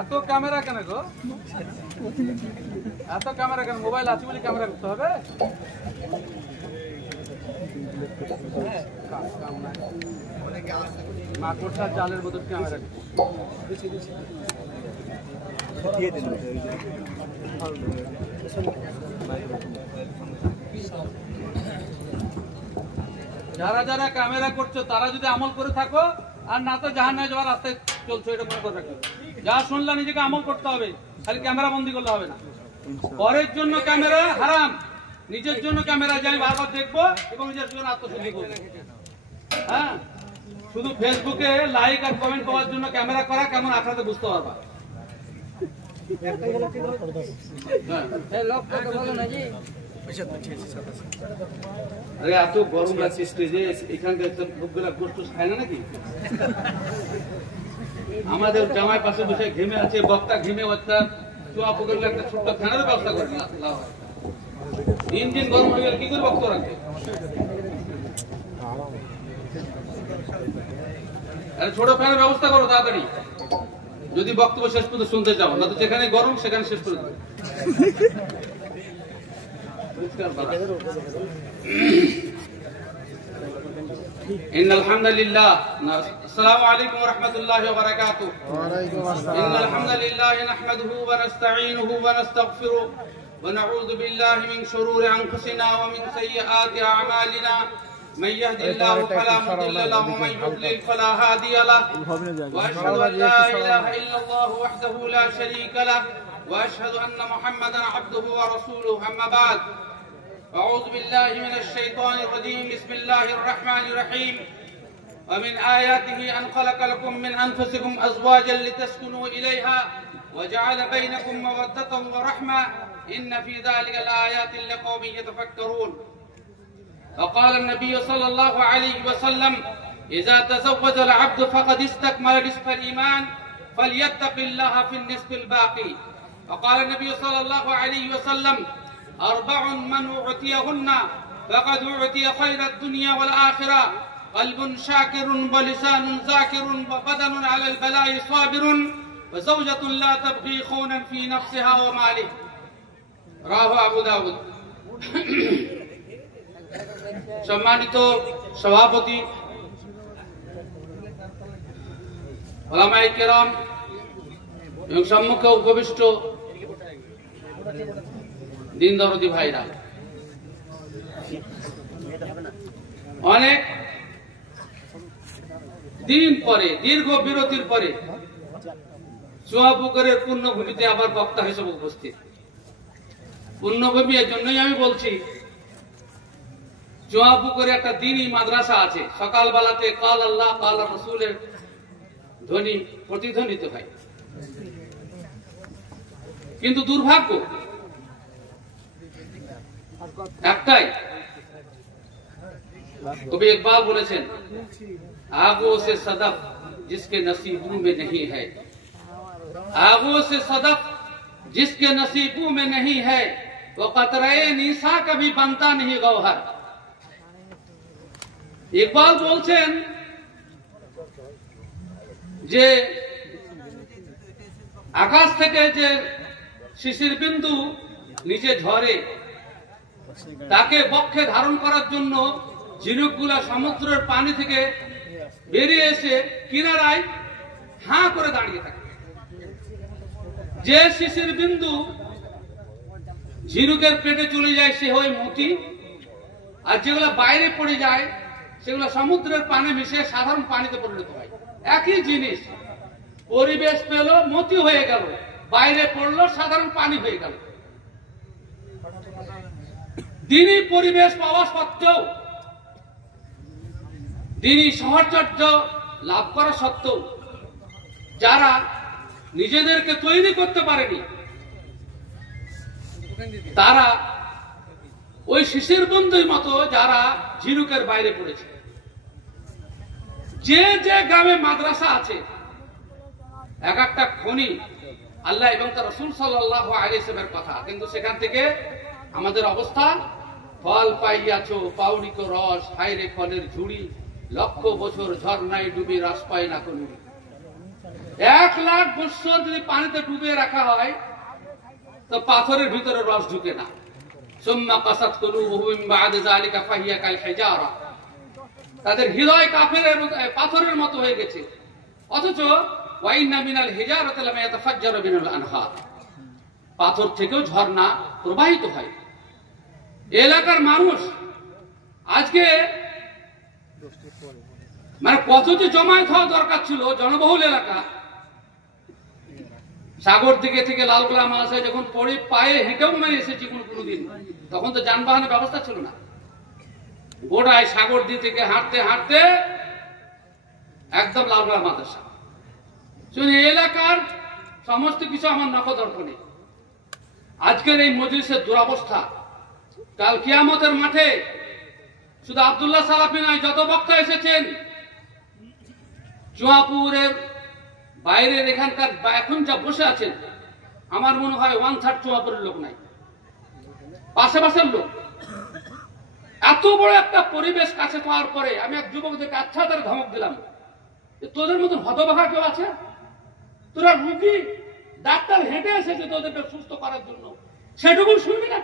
এত ক্যামেরা কেন গো? এত ক্যামেরা কেন? মোবাইল আছে বলে ক্যামেরা করতে হবে? মাকড়সার জালের মতো ক্যামেরা যারা যারা ক্যামেরা করছো তারা যদি আমল করে থাকো আর না তো জাহান্নামে যাওয়ার রাস্তায় চলছো, এটা মনে করে রাখো। যা শুনলা নিজেকে আমল করতে হবে, খালি ক্যামেরা বন্দি করলে হবে না। পরের জন্য ক্যামেরা হারাম, নিজের জন্য ক্যামেরা যে আমি বারবার দেখবো এবং নিজের জন্য আত্মশুদ্ধি করবো। হ্যাঁ, শুধু ফেসবুকে লাইক আর কমেন্ট পাওয়ার জন্য ক্যামেরা করা কেমন আখড়াতে বুঝতে পারবা। আরে এত গরম লাগছে স্টেজে, এখানকার লোকগুলা গোষ্ঠ খায় না নাকি? আমাদের জামাই পাশে বসে ঘেমে আছে, বক্তা ঘেমে বক্তা চুয়া পুকুর একটা ছোট্ট ফ্যানের ব্যবস্থা করে দিন গরম হয়ে গেলে কি করে বক্ত রাখবে? ছোট ফ্যানের ব্যবস্থা করো তাড়াতাড়ি, যদি বক্তব্য শেষ পর্যন্ত শুনতে চাও, না তো যেখানে গরম সেখানে শেষ করে দেবে। إن الحمد لله السلام عليكم ورحمة الله وبركاته. إن الحمد لله نحمده ونستعينه ونستغفره ونعوذ بالله من شرور أنفسنا ومن سيئات أعمالنا. من يهد الله فلا مضل له ومن يضلل فلا هادي له. وأشهد أن لا إله إلا الله وحده لا شريك له وأشهد أن محمدا عبده ورسوله. أما بعد، أعوذ بالله من الشيطان الرجيم. بسم الله الرحمن الرحيم. ومن آياته أن خلق لكم من أنفسكم أزواجا لتسكنوا إليها وجعل بينكم مودة ورحمة إن في ذلك الآيات لقوم يتفكرون. وقال النبي صلى الله عليه وسلم: إذا تزوج العبد فقد استكمل نصف الإيمان فليتق الله في النصف الباقي. وقال النبي صلى الله عليه وسلم: أربع من أعطيهن فقد أعطي خير الدنيا والآخرة: قلب شاكر ولسان ذاكر وبدن على البلاء صابر وزوجة لا تبغي خونا في نفسها وماله. رواه أبو داود. সম্মানিত সভাপতি, ওলামায়ে কেরাম এবং সম্মুখে উপবিষ্ট দিন দরদি ভাইরা, অনেক দিন পরে, দীর্ঘ বিরতির পরে চুয়াপুকুরের পূর্ণভূমিতে আবার বক্তা হিসেবে উপস্থিত। পূর্ণভূমি এর জন্যই আমি বলছি, চুয়াপুকুরে একটা দ্বীনি মাদ্রাসা আছে, সকালবেলাতে কাল আল্লাহ কাল রাসূলের ধ্বনি প্রতিধ্বনিত হয়। কিন্তু দুর্ভাগ্য একটাই, কবি ইকবাল বলেছেন, আগো সে সদফ जिसके नसीबों में नहीं है, आगों से सदफ जिसके नसीबों में नहीं है, वो कतरे नीसा कभी बनता नहीं गौहर। ইকবাল বলছেন যে আকাশ থেকে যে শিশির বিন্দু নিচে ঝরে, তাকে বক্ষে ধারণ করার জন্য ঝিনুকগুলা সমুদ্রের পানি থেকে বেরিয়ে এসে কিনারায় হাঁ করে দাঁড়িয়ে থাকে। যে শিশির বিন্দু ঝিনুকের পেটে চলে যায় সে হয় মতি, আর যেগুলো বাইরে পড়ে যায় সেগুলো সমুদ্রের পানি মিশে সাধারণ পানিতে পরিণত হয়। একই জিনিস, পরিবেশ পেল মতি হয়ে গেল, বাইরে পড়লো সাধারণ পানি হয়ে গেল। দিনই পরিবেশ পাওয়া সত্ত্বেও, দিনই সহচর্য লাভ করা সত্ত্বেও যারা নিজেদেরকে তৈরি করতে পারেনি, তারা ওই শিশির বন্ধুর মতো যারা ঝিনুকের বাইরে পড়েছে। যে যে গ্রামে মাদ্রাসা আছে, এক একটা খনি আল্লাহ এবং তার রাসূল সাল্লাল্লাহু আলাইহি ওয়াসাল্লামের কথা, কিন্তু সেখান থেকে আমাদের অবস্থা, ফল পাইয়াছ পাউরিক রস, হায়রে ফলের ঝুড়ি, লক্ষ বছর ঝর্ণায় ডুবি রস পায় না কোন। 1 লাখ বছর যদি পানিতে ডুবিয়ে রাখা হয় তো পাথরের ভিতরে রস ঢুকে না। সুম্মা কাসাত কুলুবুহুম মিন বা'দি যালিকা ফাহিয়া কাল হিজারা, তাদের হৃদয় কাফেরের মতো, পাথরের মতো হয়ে গেছে। অথচ ওয়া ইন্না মিনাল হিজারাতি লামা ইয়াতাফাজ্জারু মিনাল আনহার, পাথর থেকেও ঝর্ণা প্রবাহিত হয়। এলাকার মানুষ আজকে মানে কত যে জমায়েত হওয়া দরকার ছিল, জনবহুল এলাকা, সাগর দিকে থেকে লালগোলা মাছ যখন পড়ে পায়ে হেঁটেও মানে এসেছি কোনদিন, তখন তো যানবাহনের ব্যবস্থা ছিল না। গোড়ায় সাগর দিয়ে থেকে হাঁটতে হাঁটতে একদম লালগোলা মাদ্রাসা। এলাকার সমস্ত কিছু আমার নখদর্পণে। আজকের এই মজলিসের দুরবস্থা, কাল কিয়ামতের মাঠে শুধু আব্দুল্লাহ সালাফি নয়, যত বক্তা এসেছেন চুয়াপুরের বাইরের এখানকার এখন যা বসে আছেন, আমার মনে হয় 1/3 চুয়াপুরের লোক নাই, পাশাপাশের লোক। এত বড় একটা পরিবেশ কাছে পাওয়ার পরে আমি এক যুবকদেরকে আচ্ছা তার ধমক দিলাম, তোদের মতন হতভাগা কেউ আছে? তোরা রুগী, ডাক্তার হেঁটে এসেছে তোদেরকে সুস্থ করার জন্য, সেটুকু শুনবি না?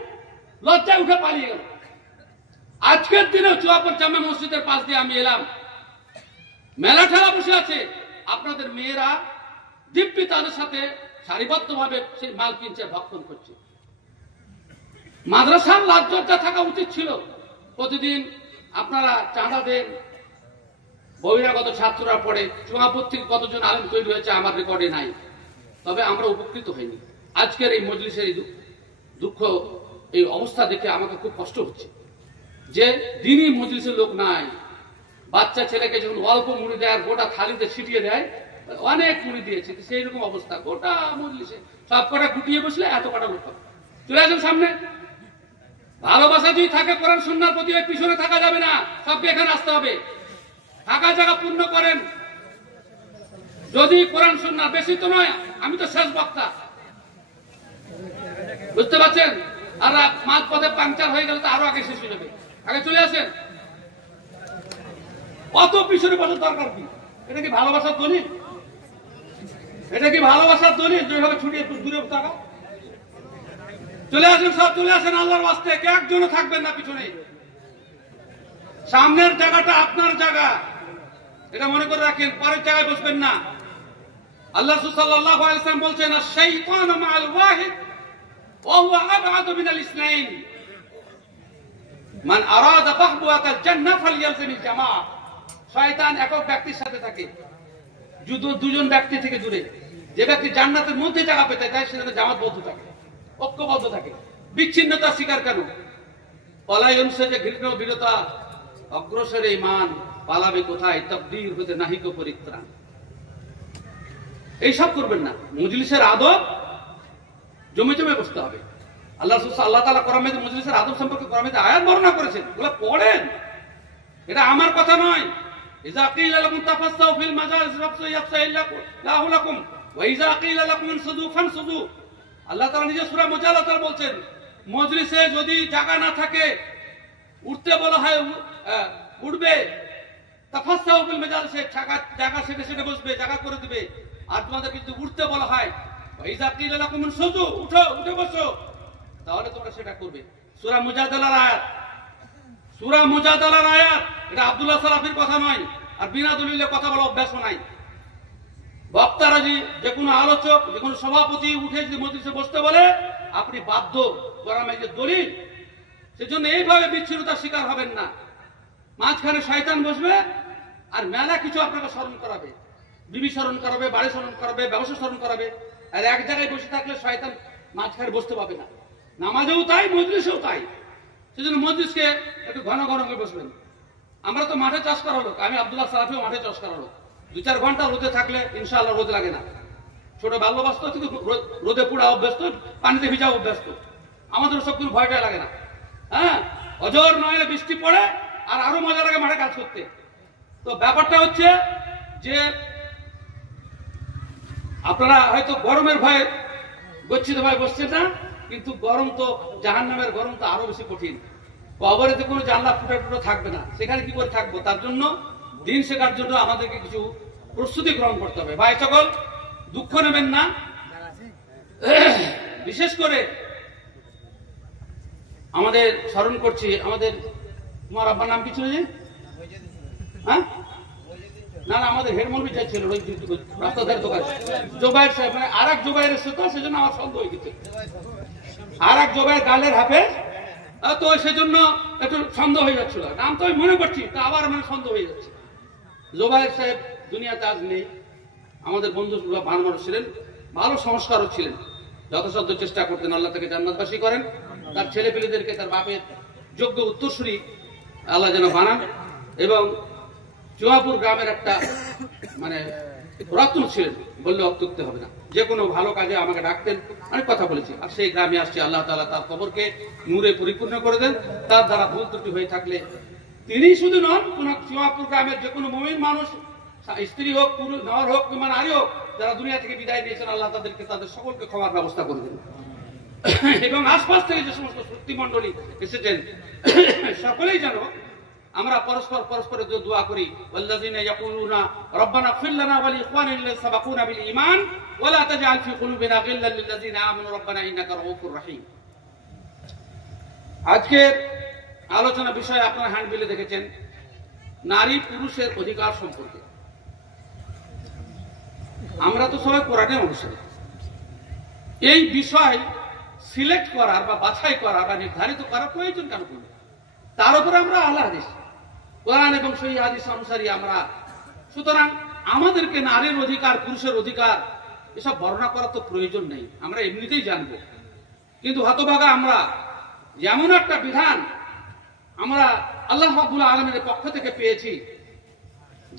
লজ্জায় উঠে পালিয়ে গেল। আজকের দিনে চুয়াপুর জামে মসজিদের পাশ দিয়ে আমি এলাম, মেলা ঠেলা বসে আছে, আপনাদের মেয়েরা দিব্যি তাদের সাথে সারিবদ্ধভাবে সেই মাল কিনছে, ভক্ষণ করছে। মাদ্রাসার লাজ্জা থাকা উচিত ছিল। প্রতিদিন আপনারা চাঁদা দেন, বহিরাগত ছাত্ররা পড়ে, চুয়াপুর থেকে কতজন আলেম তৈরি হয়েছে আমার রেকর্ডে নাই, তবে আমরা উপকৃত হইনি। আজকের এই মজলিসের এই দুঃখ, এই অবস্থা দেখে আমাকে খুব কষ্ট হচ্ছে যে দিনই মজলিসের লোক নাই। বাচ্চা ছেলেকে যখন অল্প মুড়ি দেয় আর গোটা থালিতে ছিটিয়ে দেয়, অনেক মুড়ি দিয়েছে, সেই রকম অবস্থা গোটা মজলিসে। সব কটা গুটিয়ে বসলে এত কটা লোক হবে। চলে আসেন সামনে। ভালোবাসা যদি থাকে কোরআন সুন্নাহর প্রতি, পিছনে থাকা যাবে না, সবকে এখানে আসতে হবে। থাকা জায়গা পূর্ণ করেন। যদি কোরআন সুন্নাহ, বেশি তো নয়, আমি তো শেষ বক্তা, বুঝতে পারছেন? আর মাঝ পথে পাংচার হয়ে গেলে তো আরো আগে শেষ হয়ে যাবে। আগে চলে আসেন। অত পিছনে বসার দরকার কি? এটা কি ভালোবাসার দলিল? এটা কি ভালোবাসার দলিল? যেভাবে ছুটিয়ে দূরে থাকা। চলে আসেন, সব চলে আসেন আল্লাহর ওয়াস্তে। কে একজনও থাকবেন না পিছনে। সামনের জায়গাটা আপনার জায়গা, এটা মনে করে রাখেন। পরের জায়গায় বসবেন না। আল্লাহ সাল্লাল্লাহু আলাইহি ওয়াসাল্লাম বলছেন, আশ-শাইতানু মা'আল ওয়াহিদ ওয়া হুয়া আবআদু মিনাল ইসনাইন, মান আরাদা বাহওয়াতাল জান্নাহ ফালইয়ালজিমিল জামাআহ। শয়তান একক ব্যক্তির সাথে থাকে, দুজন ব্যক্তি থেকে দূরে। যে ব্যক্তি জান্নাতের মধ্যে জায়গা পেতে চায় সে জামাতবদ্ধ থাকে, ঐক্যবদ্ধ থাকে। বিচ্ছিন্নতা শিকার কেন? পলায়ন সেজে ঘৃণ বিরতা, অগ্রসরে ঈমান, পালাবে কোথায়? তাকদীর হতে নাহিক পরিত্রাণ। এইসব করবেন না। মজলিসের আদব জমে জমে বসতে হবে। আল্লাহ তাআলা কোরআনে মজলিসের আদব সম্পর্কে কোরআনে আয়াত বর্ণনা করেছেন, ওগুলো পড়েন। এটা আমার কথা নয়। ইযা কিলা লাকুম তাফাসসাউ ফিল মাজালিস ফাফসাহু লাকুম ওয়া ইযা কিলা লাকুম ইনসুদু ফানসুদু। আল্লাহ তাআলা নিজে সূরা মুজাদালাতে বলছেন, মজলিসে যদি জায়গা না থাকে, উঠতে বলা হয় উঠবে, তাফাসসাহু ফিল মাজালিস, জায়গা সেটে বসবে, জায়গা করে দিবে। আর তোমাদের কিন্তু উঠতে বলা হয়, ওয়া ইযা কিলা লাকুম ইনসুদু, উঠে বসো, তাহলে তোমরা সেটা করবে। সূরা মুজাদালার আয়াত, সূরা মুজাদালার আয়াত। এটা আব্দুল্লাহ সালাফির কথা নয়, আর বিনা দলিলে কথা বলা অভ্যাস নাই। বক্তারা যে কোনো আলোচক, যে কোনো সভাপতি উঠে যদি মজলিসে বসতে বলে, আপনি বাধ্য। কোরআনে যে দলিল, সেজন্য এইভাবে বিচ্ছিন্নতার শিকার হবেন না। মাঝখানে শয়তান বসবে আর মেলা কিছু আপনাকে স্মরণ করাবে, বিবি স্মরণ করাবে, বাড়ি স্মরণ করাবে, ব্যবসা স্মরণ করাবে। আর এক জায়গায় বসে থাকলে শয়তান মাঝখানে বসতে পাবে না। নামাজেও তাই, মজলিসেও তাই। সেজন্য মজলিসকে একটু ঘন ঘন করে বসবেন। আমরা তো মাঠে চাষ করা লোক, আমি আব্দুল্লাহ সালাফিও মাঠে চাষ করা লোক। 2-4 ঘন্টা রোদে থাকলে ইনশাআল্লাহ রোদ লাগে না। ছোট বাল্যবাস্ত কিন্তু রোদে পুড়া অভ্যস্ত, পানিতে ভিজা অভ্যস্ত। আমাদের সব কোনো ভয়টা লাগে না। হ্যাঁ, অজর নয় বৃষ্টি পড়ে আর আরো মজা লাগে মাঠে কাজ করতে। তো ব্যাপারটা হচ্ছে যে আপনারা হয়তো গরমের ভয়ে গচ্ছিত ভাবে বসছেন না, কিন্তু গরম তো জাহান্নামের গরম তো আরো বেশি কঠিন। কবরেতে কোনো জানলা ফুটো থাকবে না, সেখানে কি করে থাকবো? তার জন্য দিন শেখার জন্য আমাদেরকে কিছু প্রস্তুতি গ্রহণ করতে হবে। ভাই সকল, দুঃখ নেবেন না। বিশেষ করে আমাদের স্মরণ করছি, আমাদের তোমার আব্বার নাম কি ছিল যে? হ্যাঁ, না না, আমাদের হেড মৌলভী ছিল রাস্তা ধারে দোকান, জোবাইর সাহেব, মানে আর এক জোবাইরের সাথে, সেজন্য আমার সন্দেহ হয়ে গেছে। আর এক জোবাইর গালের হাফেজ, তো সেজন্য একটু সন্দেহ হয়ে যাচ্ছিল। নাম তো আমি মনে করছি, তা আবার মানে সন্দেহ হয়ে যাচ্ছে। জোবাইর সাহেব দুনিয়াতে আজ নেই। আমাদের বন্ধু ভালো মানুষ ছিলেন, ভালো সংস্কারও ছিলেন, যথাসাধ্য চেষ্টা করতেন আল্লাহ তাকে জান্নাতবাসী করেন, তার ছেলে পেলেদেরকে তার বাপের যোগ্য উত্তরসূরি আল্লাহ যেন বানান। এবং চুয়াপুর গ্রামের একটা মানে রত্ন ছিলেন, বললে অত্যুক্তি হবে না। যে কোনো ভালো কাজে আমাকে ডাকতেন, অনেক কথা বলেছি। আর সেই গ্রামে আসছে, আল্লাহ তাআলা তার কবরকে নূরে পরিপূর্ণ করে দেন। তার দ্বারা ভুল ত্রুটি হয়ে থাকলে তিনি শুধু নন, কোন চুয়াপুর গ্রামের যে কোনো মুমিন মানুষ, স্ত্রী হোক, পুরুষ, নর হোক কিংবা নারী হোক, যারা দুনিয়া থেকে বিদায় নিয়েছেন, আল্লাহ তাদেরকে তাদের সকলকে ক্ষমার ব্যবস্থা করে দেন। এবং আশপাশ থেকে যে সমস্ত শক্তিমণ্ডলী এসেছেন, সকলেই যেন আমরা পরস্পরের দোয়া করি, ওয়াল্লাযিনা ইয়াকুলুনা রব্বানা ইগফির লানা ওয়া লিইখওয়ানিনা সাবাকুনা বিল ঈমান ওয়া লা তাজআল ফি কুলুবিনা গিল্লাল লিল্লাযিনা আমানু রব্বানা ইন্নাকা রাউফুর রহিম। আজকের আলোচনা বিষয় আপনারা হ্যান্ডবিলে দেখেছেন, নারী পুরুষের অধিকার সম্পর্কে। আমরা তো সবাই কোরআনের অনুসারী। এই বিষয় সিলেক্ট করার বা বাছাই করা বা নির্ধারিত করার প্রয়োজন কেন করবে? তার উপরে আমরা আহলে হাদিস, কোরআন এবং সহিহ হাদিস অনুসারী আমরা। সুতরাং আমাদেরকে নারীর অধিকার, পুরুষের অধিকার এসব বর্ণনা করার তো প্রয়োজন নেই, আমরা এমনিতেই জানবো। কিন্তু হতভাগা আমরা, যেমন একটা বিধান আমরা আল্লাহ রাব্বুল আলামিনের পক্ষ থেকে পেয়েছি,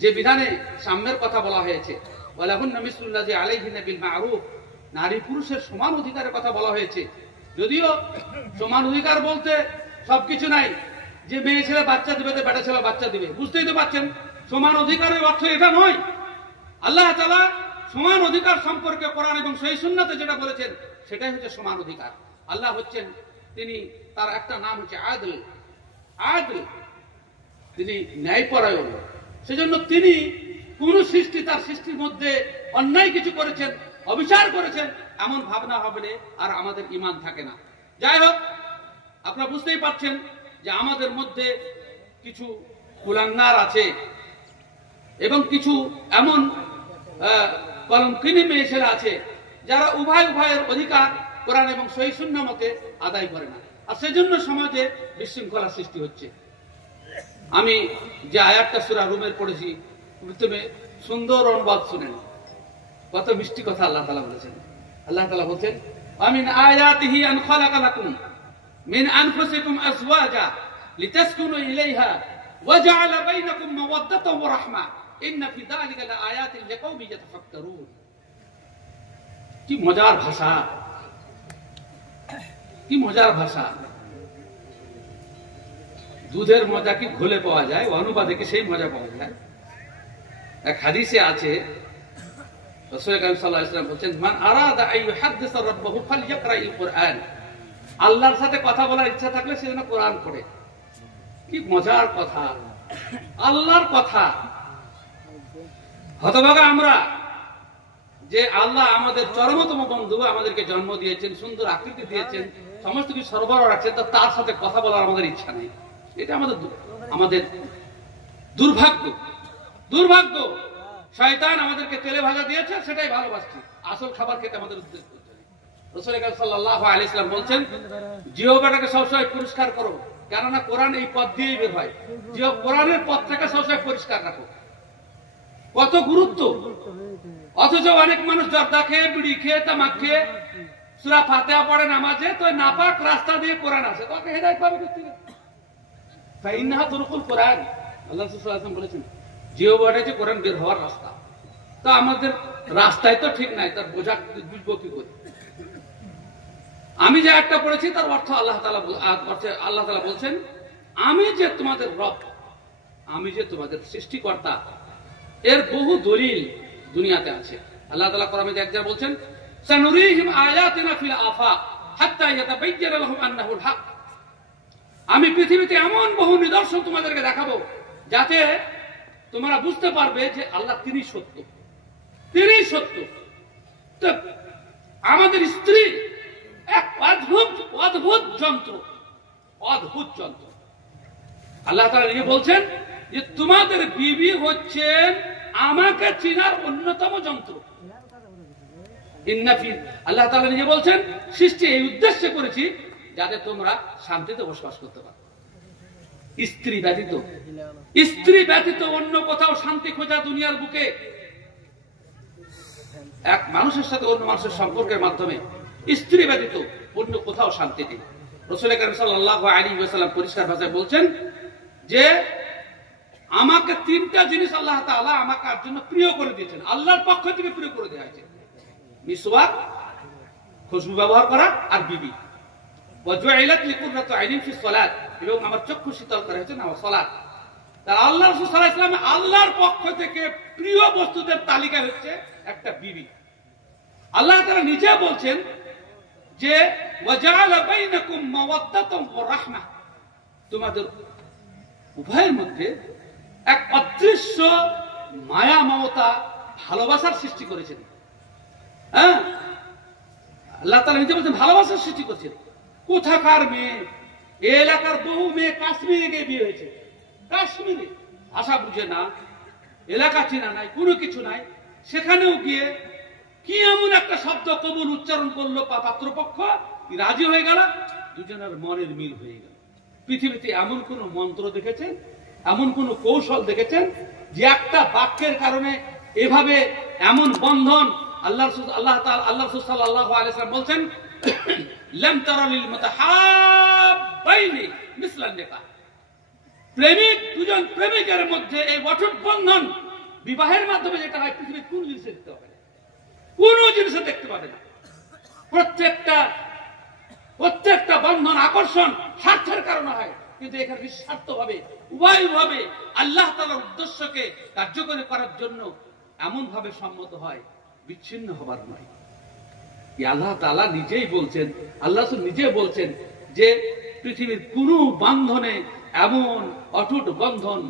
যে বিধানে সাম্যের কথা বলা হয়েছে, ওয়ালাহুন্না মিসলুল্লাযী আলাইহিন্না বিল মা'রুফ, নারী পুরুষের সমান অধিকারের কথা বলা হয়েছে। যদিও সমান অধিকার বলতে সবকিছু নাই, যে মেয়ে ছেলে বাচ্চা দিবে, বেটা ছেলে বাচ্চা দিবে, বুঝতেই তো পারছেন। সমান অধিকারের অর্থ এটা নয়। আল্লাহ তাআলা সমান অধিকার সম্পর্কে কোরআন এবং সহিহ সুন্নাতে যেটা বলেছেন, সেটাই হচ্ছে সমান অধিকার। আল্লাহ হচ্ছেন, তিনি, তার একটা নাম হচ্ছে আদল। আদল, তিনি ন্যায়পরায়ণ। সেজন্য তিনি কোন সৃষ্টি, তার সৃষ্টির মধ্যে অন্যায় কিছু করেছেন, অবিচার করেছেন, এমন ভাবনা হবে আর আমাদের ঈমান থাকে না। যাই হোক, আপনারা বুঝতেই পারছেন যে আমাদের মধ্যে কিছু কুলাঙ্গার আছে এবং কিছু এমন কলঙ্কিনী মেয়ে ছেলে আছে, যারা উভয়ের অধিকার কোরআন এবং সহিহ সুন্নাহ মতে আদায় করে না। আর সেজন্য সমাজে বিশৃঙ্খলা সৃষ্টি হচ্ছে। আমি যে আয়াতটা সূরা রুমের পড়েছি, প্রথমে সুন্দর অনুবাদ শুনেন, কত মিষ্টি কথা আল্লাহ তাআলা বলেছেন। আল্লাহ তাআলা বলছেন, আমিন আয়াতিহি আন খালাকা লাকুম মিন আনফুসিকুম আজওয়াজা লিতাসকুনু ইলাইহা ওয়া জাআলা বাইনাকুম মাওয়াদ্দাতান ওয়া রাহমা ইন্না ফি যালিকা লাআয়াতিন লিকাওমিন ইয়াতাফাক্কারুন। কি মজার ভাষা, কি মজার ভাষা। দুধের মজা কি ঘোলে পাওয়া যায়, অনুবাদে কি সেই মজা পাওয়া যায়? এক হাদিসে আছে, রাসূল কারীম সাল্লাল্লাহু আলাইহি ওয়াসাল্লাম বলেন, মান আরাদা আন ইউহাদ্দিসা রাব্বাহু ফালইকরাইল কুরআন। আল্লাহর সাথে কথা বলার ইচ্ছা থাকলে সে যেন কোরআন পড়ে। কি মজার কথা, আল্লাহর কথা। হতভাগা আমরা, যে আল্লাহ আমাদের চরমতম বন্ধু, আমাদেরকে জন্ম দিয়েছেন, সুন্দর আকৃতি দিয়েছেন, সমস্ত কিছু সরবরাহ রাখছেন, তার সাথে কথা বলার আমাদের ইচ্ছা নেই। এটা আমাদের দুর্ভাগ্য। দুর্ভাগ্য, শয়তান আমাদেরকে তেলে ভাজা দিয়েছে, সেটাই ভালোবাসছি। আসল খাবার খেতে আমাদের উদ্দেশ্য করছে। রাসূল সাল্লাল্লাহু আলাইহি ওয়াসাল্লাম বলছেন, জিহ্বাটাকে সবসময় পরিষ্কার করো, কেননা কোরআন এই পথ দিয়েই বের হয়। কোরআনের পথটাকে সবসময় পরিষ্কার রাখো। কত গুরুত্ব! অথচ অনেক মানুষ জর্দা খেয়ে, বিড়ি খেয়ে, তামাক খেয়ে, সূরা ফাতিহা পড়ে নামাজে, তো নাপাক রাস্তা দিয়ে কোরআন আসে, তোকে হেদায়েত পাবে কোথেকে? ফাইন্নাহা তুরুকুল কোরআন। আল্লাহ রাসূল সাল্লাল্লাহু আলাইহি ওয়াসাল্লাম বলেছেন, জিহ্বাটা যে কোরআন বের হওয়ার রাস্তা। তো আমাদের রাস্তায় তো ঠিক নাই, তার বোঝা বুঝবো কি করে? আমি যে একটা পড়েছি তার অর্থ আল্লাহ তাআলা বলছেন, আমি যে তোমাদের রব, আমি যে তোমাদের সৃষ্টিকর্তা, এর বহু দলিল দুনিয়াতে আছে। আল্লাহ তাআলা কোরআনে এক জায়গায় বলছেন, সানুরিহিম আয়াতিনা ফিল আফাক হাত্তা ইয়াতাবায়্যানা লাহুম আন্নাহুল হক। আমি পৃথিবীতে এমন বহু নিদর্শন তোমাদেরকে দেখাবো, যাতে তোমরা বুঝতে পারবে যে আল্লাহ তিনি সত্য, তিনি সত্য। আমাদের স্ত্রী এক অদ্ভুত অদ্ভুত যন্ত্র, অদ্ভুত যন্ত্র। আল্লাহ তাআলা নিজে বলছেন যে তোমাদের বিবি হচ্ছেন আমাকে চিনার অন্যতম যন্ত্র। আল্লাহ তাআলা নিজে বলছেন সৃষ্টি এই উদ্দেশ্যে করেছি যাতে তোমরা শান্তিতে বসবাস করতে পারো। স্ত্রী ব্যতীত অন্য কোথাও শান্তি খোঁজা দুনিয়ার বুকে, এক মানুষের সাথে অন্য মানুষের সম্পর্কের মাধ্যমে স্ত্রী ব্যতীত অন্য কোথাও শান্তি নেই। রাসূল কারীম সাল্লাল্লাহু আলাইহি ওয়াসাল্লাম পরিষ্কার ভাষায় বলছেন যে আমাকে তিনটা জিনিস আল্লাহ তাআলা আমাকে আর জন্য প্রিয় করে দিয়েছেন, আল্লাহর পক্ষ থেকে প্রিয় করে দেওয়া হয়েছে। মিসওয়াক, খুশবু ব্যবহার করা, আর বিবি। ওয়াজুইলাত লিকুররাতু আইনিন ফিস সালাত, এবং আমার চক্ষু শীতল করা হয়েছে নামাজ সালাত। তার আল্লাহ রাসূল সাল্লাল্লাহু আলাইহি ওয়াসাল্লাম আল্লাহর পক্ষ থেকে প্রিয় বস্তুদের তালিকা হচ্ছে একটা বিবি। আল্লাহ তাআলা নিজে বলছেন যে ওয়াজআলা বাইনাকুম মাওয়াদ্দাতান ওয়া রাহমা, তোমাদের উভয়ের মধ্যে এক অদৃশ্য মায়া মমতা ভালোবাসার সৃষ্টি করেছেন। হ্যাঁ, আল্লাহ তাআলা নিজে বলছেন ভালোবাসার সৃষ্টি করেছেন। কোথাকার মেয়ে, এই এলাকার বহু মেয়ে কাশ্মীরে গিয়ে বিয়ে হয়েছে। কাশ্মীরে ভাষা বুঝে না, এলাকা চেনা নাই, কোনো কিছু নাই, সেখানেও গিয়ে কি এমন একটা শব্দ কবুল উচ্চারণ করলো পাত্রপক্ষ, রাজি হয়ে গেল, দুজনের মনের মিল হয়ে গেল। পৃথিবীতে এমন কোন মন্ত্র দেখেছেন, এমন কোন কৌশল দেখেছেন যে একটা বাক্যের কারণে এভাবে এমন বন্ধন? আল্লাহ রাসূল সাল্লাল্লাহু আলাইহি ওয়াসাল্লাম বলছেন লাম তারা লিল মুতাহাব্বাইনি মিসলান নিকাহ, প্রেমিক দুজন প্রেমিকের মধ্যে এই অটুট বন্ধন বিবাহের মাধ্যমে যেটা হয় পৃথিবীর কোন জিনিসে দেখতে হবে না, কোন জিনিসে দেখতে পাবে না। প্রত্যেকটা বন্ধন আকর্ষণ স্বার্থের কারণে হয়, কিন্তু এখানে নিঃস্বার্থ ভাবে উভয়ভাবে আল্লাহ তাআলার উদ্দেশ্যকে কার্যকরী করার জন্য এমন ভাবে সম্মত হয়, বিচ্ছিন্ন হবার নয়। আল্লাহ তাআলা নিজেই বলছেন, আল্লাহ রাসূল নিজে বলছেন যে পৃথিবীর কোন বন্ধনে এমন অটুট বন্ধন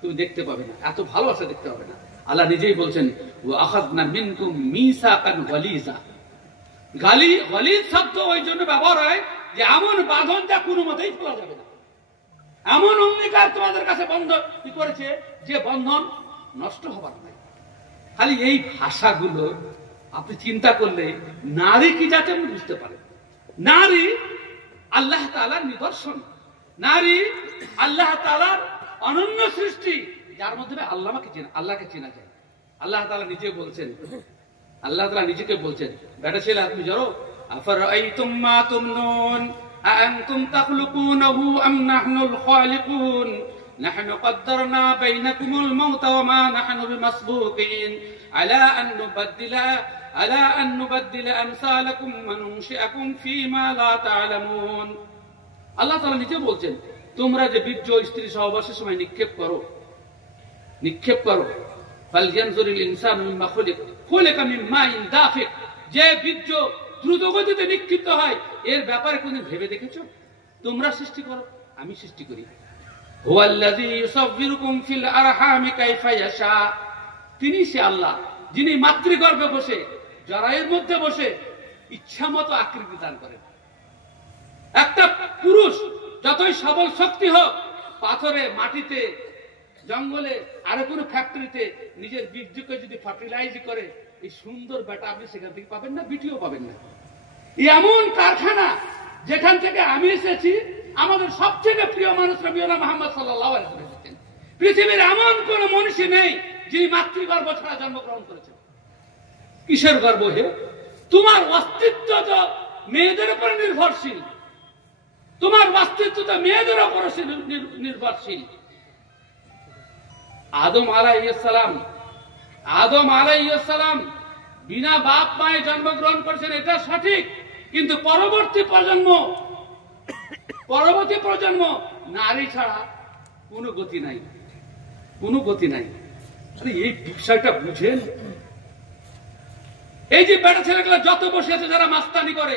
তুমি দেখতে পাবে না, এত ভালোবাসা দেখতে পাবে না। আল্লাহ নিজেই বলছেন ওয়া আখাযনা মিনকুম মিসাকান গালিযা। গালিয শব্দ ওই জন্য ব্যবহার হয় যে এমন বাঁধন যা কোনো মতেই খোলা যাবে না, এমন অঙ্গীকার তোমাদের কাছে বন্ধন কি করেছে যে বন্ধন নষ্ট হবার নয়। খালি এই ভাষাগুলো আপনি চিন্তা করলে নারী কি যাতে আপনি বুঝতে পারেন। নারী আল্লাহ তাআলার নিদর্শন, নারী আল্লাহ তাআলার অনন্য সৃষ্টি, যার মাধ্যমে আল্লাহকে চেনা যায়। আল্লাহ তাআলা নিজে বলছেন, আল্লাহ তাআলা নিজেকে বলছেন, বেটা ছেলে তুমি জানো আফারাআইতুম মা তুমনুন আআনতুম তাখলুকুনহু আম নাহনুল খালিকুন নাহনু কদ্দারনা বাইনাকুমুল মাউতা ওয়া মা নাহনু বিমাসবুকিন আলা আন নুবাদদিলা আমসালাকুম ওয়া নুনশিআকুম ফীমা লা তা'লামুন। আল্লাহ তাআলা নিজে বলছেন তোমরা যে বীর্য স্ত্রী সহবাসের সময় নিক্ষেপ করো ফালয়ানজুরিল ইনসানু মিম্মা খুলিকা মিন মাইন দাফিক, যে বীর্য দ্রুত গতিতে নিক্ষিপ্ত হয় এর ব্যাপারে কোনদিন ভেবে দেখেছো? তোমরা সৃষ্টি করো, আমি সৃষ্টি করি। হুয়াল্লাযী ইউসাব্বিরুকুম ফিল আরহামি কাইফা ইয়াশা, তিনি সে আল্লাহ যিনি মাতৃগর্ভে বসে, জরায়ুর মধ্যে বসে ইচ্ছামতো আকৃতি দান করেন। একটা পুরুষ যতই সবল শক্তি হোক, পাথরে, মাটিতে, জঙ্গলে, আরো কোনো ফ্যাক্টরিতে নিজের বীর্যকে যদি ফার্টিলাইজ করে, এই সুন্দর বেটা আপনি সেখান থেকে পাবেন না, বিটিও পাবেন না। এমন কারখানা যেখান থেকে আমি এসেছি, আমাদের সবথেকে প্রিয় মানুষ নবীনা মুহাম্মদ সাল্লাল্লাহু আলাইহি ওয়াসাল্লাম এসেছেন। পৃথিবীর এমন কোন মনীষী নেই যিনি মাতৃগর্ভ ছাড়া জন্মগ্রহণ করেছেন। কিসের গর্ব হে? তোমার অস্তিত্ব তো মেয়েদের উপর নির্ভরশীল, তোমার অস্তিত্ব তো মেয়েদের উপর নির্ভরশীল। আদম আলাইহিস সালাম বিনা বাপ মায়ে জন্মগ্রহণ করেছেন, এটা সঠিক, কিন্তু পরবর্তী প্রজন্ম নারী ছাড়া কোনো গতি নাই। আরে এই বিষয়টা বুঝেন? এই যে বেটা ছেলেগুলো যত বসে আছে যারা মাস্তানি করে,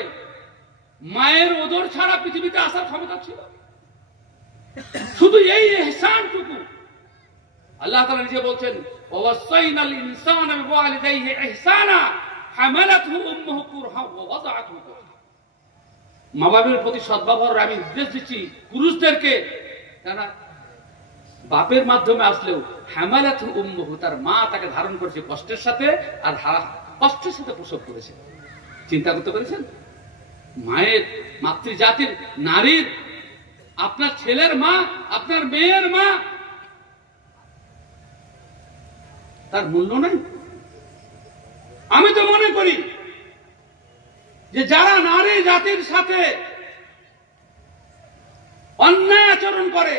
মায়ের ওদর ছাড়া পৃথিবীতে আসার ক্ষমতা ছিল? শুধু এই ইহসানটুকু আল্লাহ তাআলা নিজে বলছেন ওয়াসাইনাল ইনসানা বিওয়ালিদাইহি ইহসানা, হামালাতহু উম্মুহু কুরহা ওয়া ওয়াদাআতহু কুরহা। মা বাবার প্রতি সদ্ব্যবহার আমি নির্দেশ দিচ্ছি পুরুষদেরকে, কেন বাপের মাধ্যমে আসলেও হামালাতহু উম্মুহু, তার মা তাকে ধারণ করেছে কষ্টের সাথে, আর কষ্টের সাথে প্রসব করেছে। চিন্তা করতে পেরেছেন? মায়ের, মাতৃজাতির, নারীর, আপনার ছেলের মা, আপনার মেয়ের মা, তার মূল্য নাই। আমি তো মনে করি যে যারা নারী জাতির সাথে অন্যায় আচরণ করে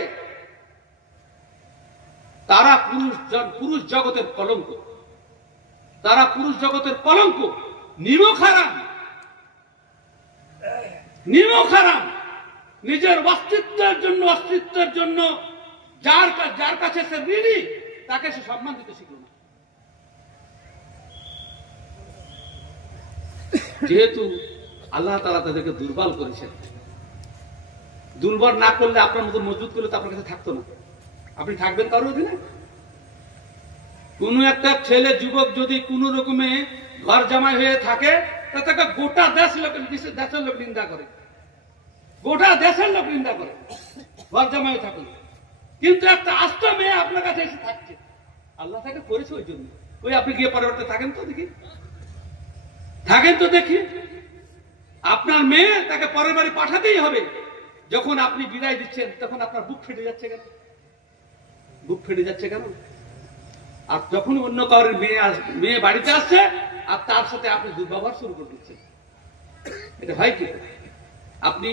তারা পুরুষ জগতের কলঙ্ক, তারা পুরুষ জগতের কলঙ্ক, নিমক হারাম। নিজের অস্তিত্বের জন্য যার কাছে সে ঋণী তাকে সে সম্মান দিতে শিখল না। যেহেতু আল্লাহ তাআলা তাদেরকে দুর্বল করেছেন, দুর্বল না করলে আপনার মতো মজবুত করলে তো আপনার কাছে থাকতো না। আপনি থাকবেন কারোর অধীনে? কোন একটা ছেলে যুবক যদি কোন রকমে ঘর জামাই হয়ে থাকে, তাকে গোটা দেশের লোক নিন্দা করে, গোটা দেশের লোক নিন্দা করে ঘর জামাই থাকুন। কিন্তু একটা আস্ত মেয়ে আপনার কাছে এসে থাকছে, আল্লাহ তাকে করেছে ওই জন্য। ওই আপনি গিয়ে পরবর্তী থাকেন তো দেখি, আপনার মেয়ে তাকে পরের বাড়ি পাঠাতেই হবে। যখন আপনি বিদায় দিচ্ছেন তখন আপনার বুক ফেটে যাচ্ছে কেন? আর যখন অন্য কারোর মেয়ে বাড়িতে আসছে আর তার সাথে আপনি দুর্ব্যবহার শুরু করে দিচ্ছেন, এটা হয় কি? আপনি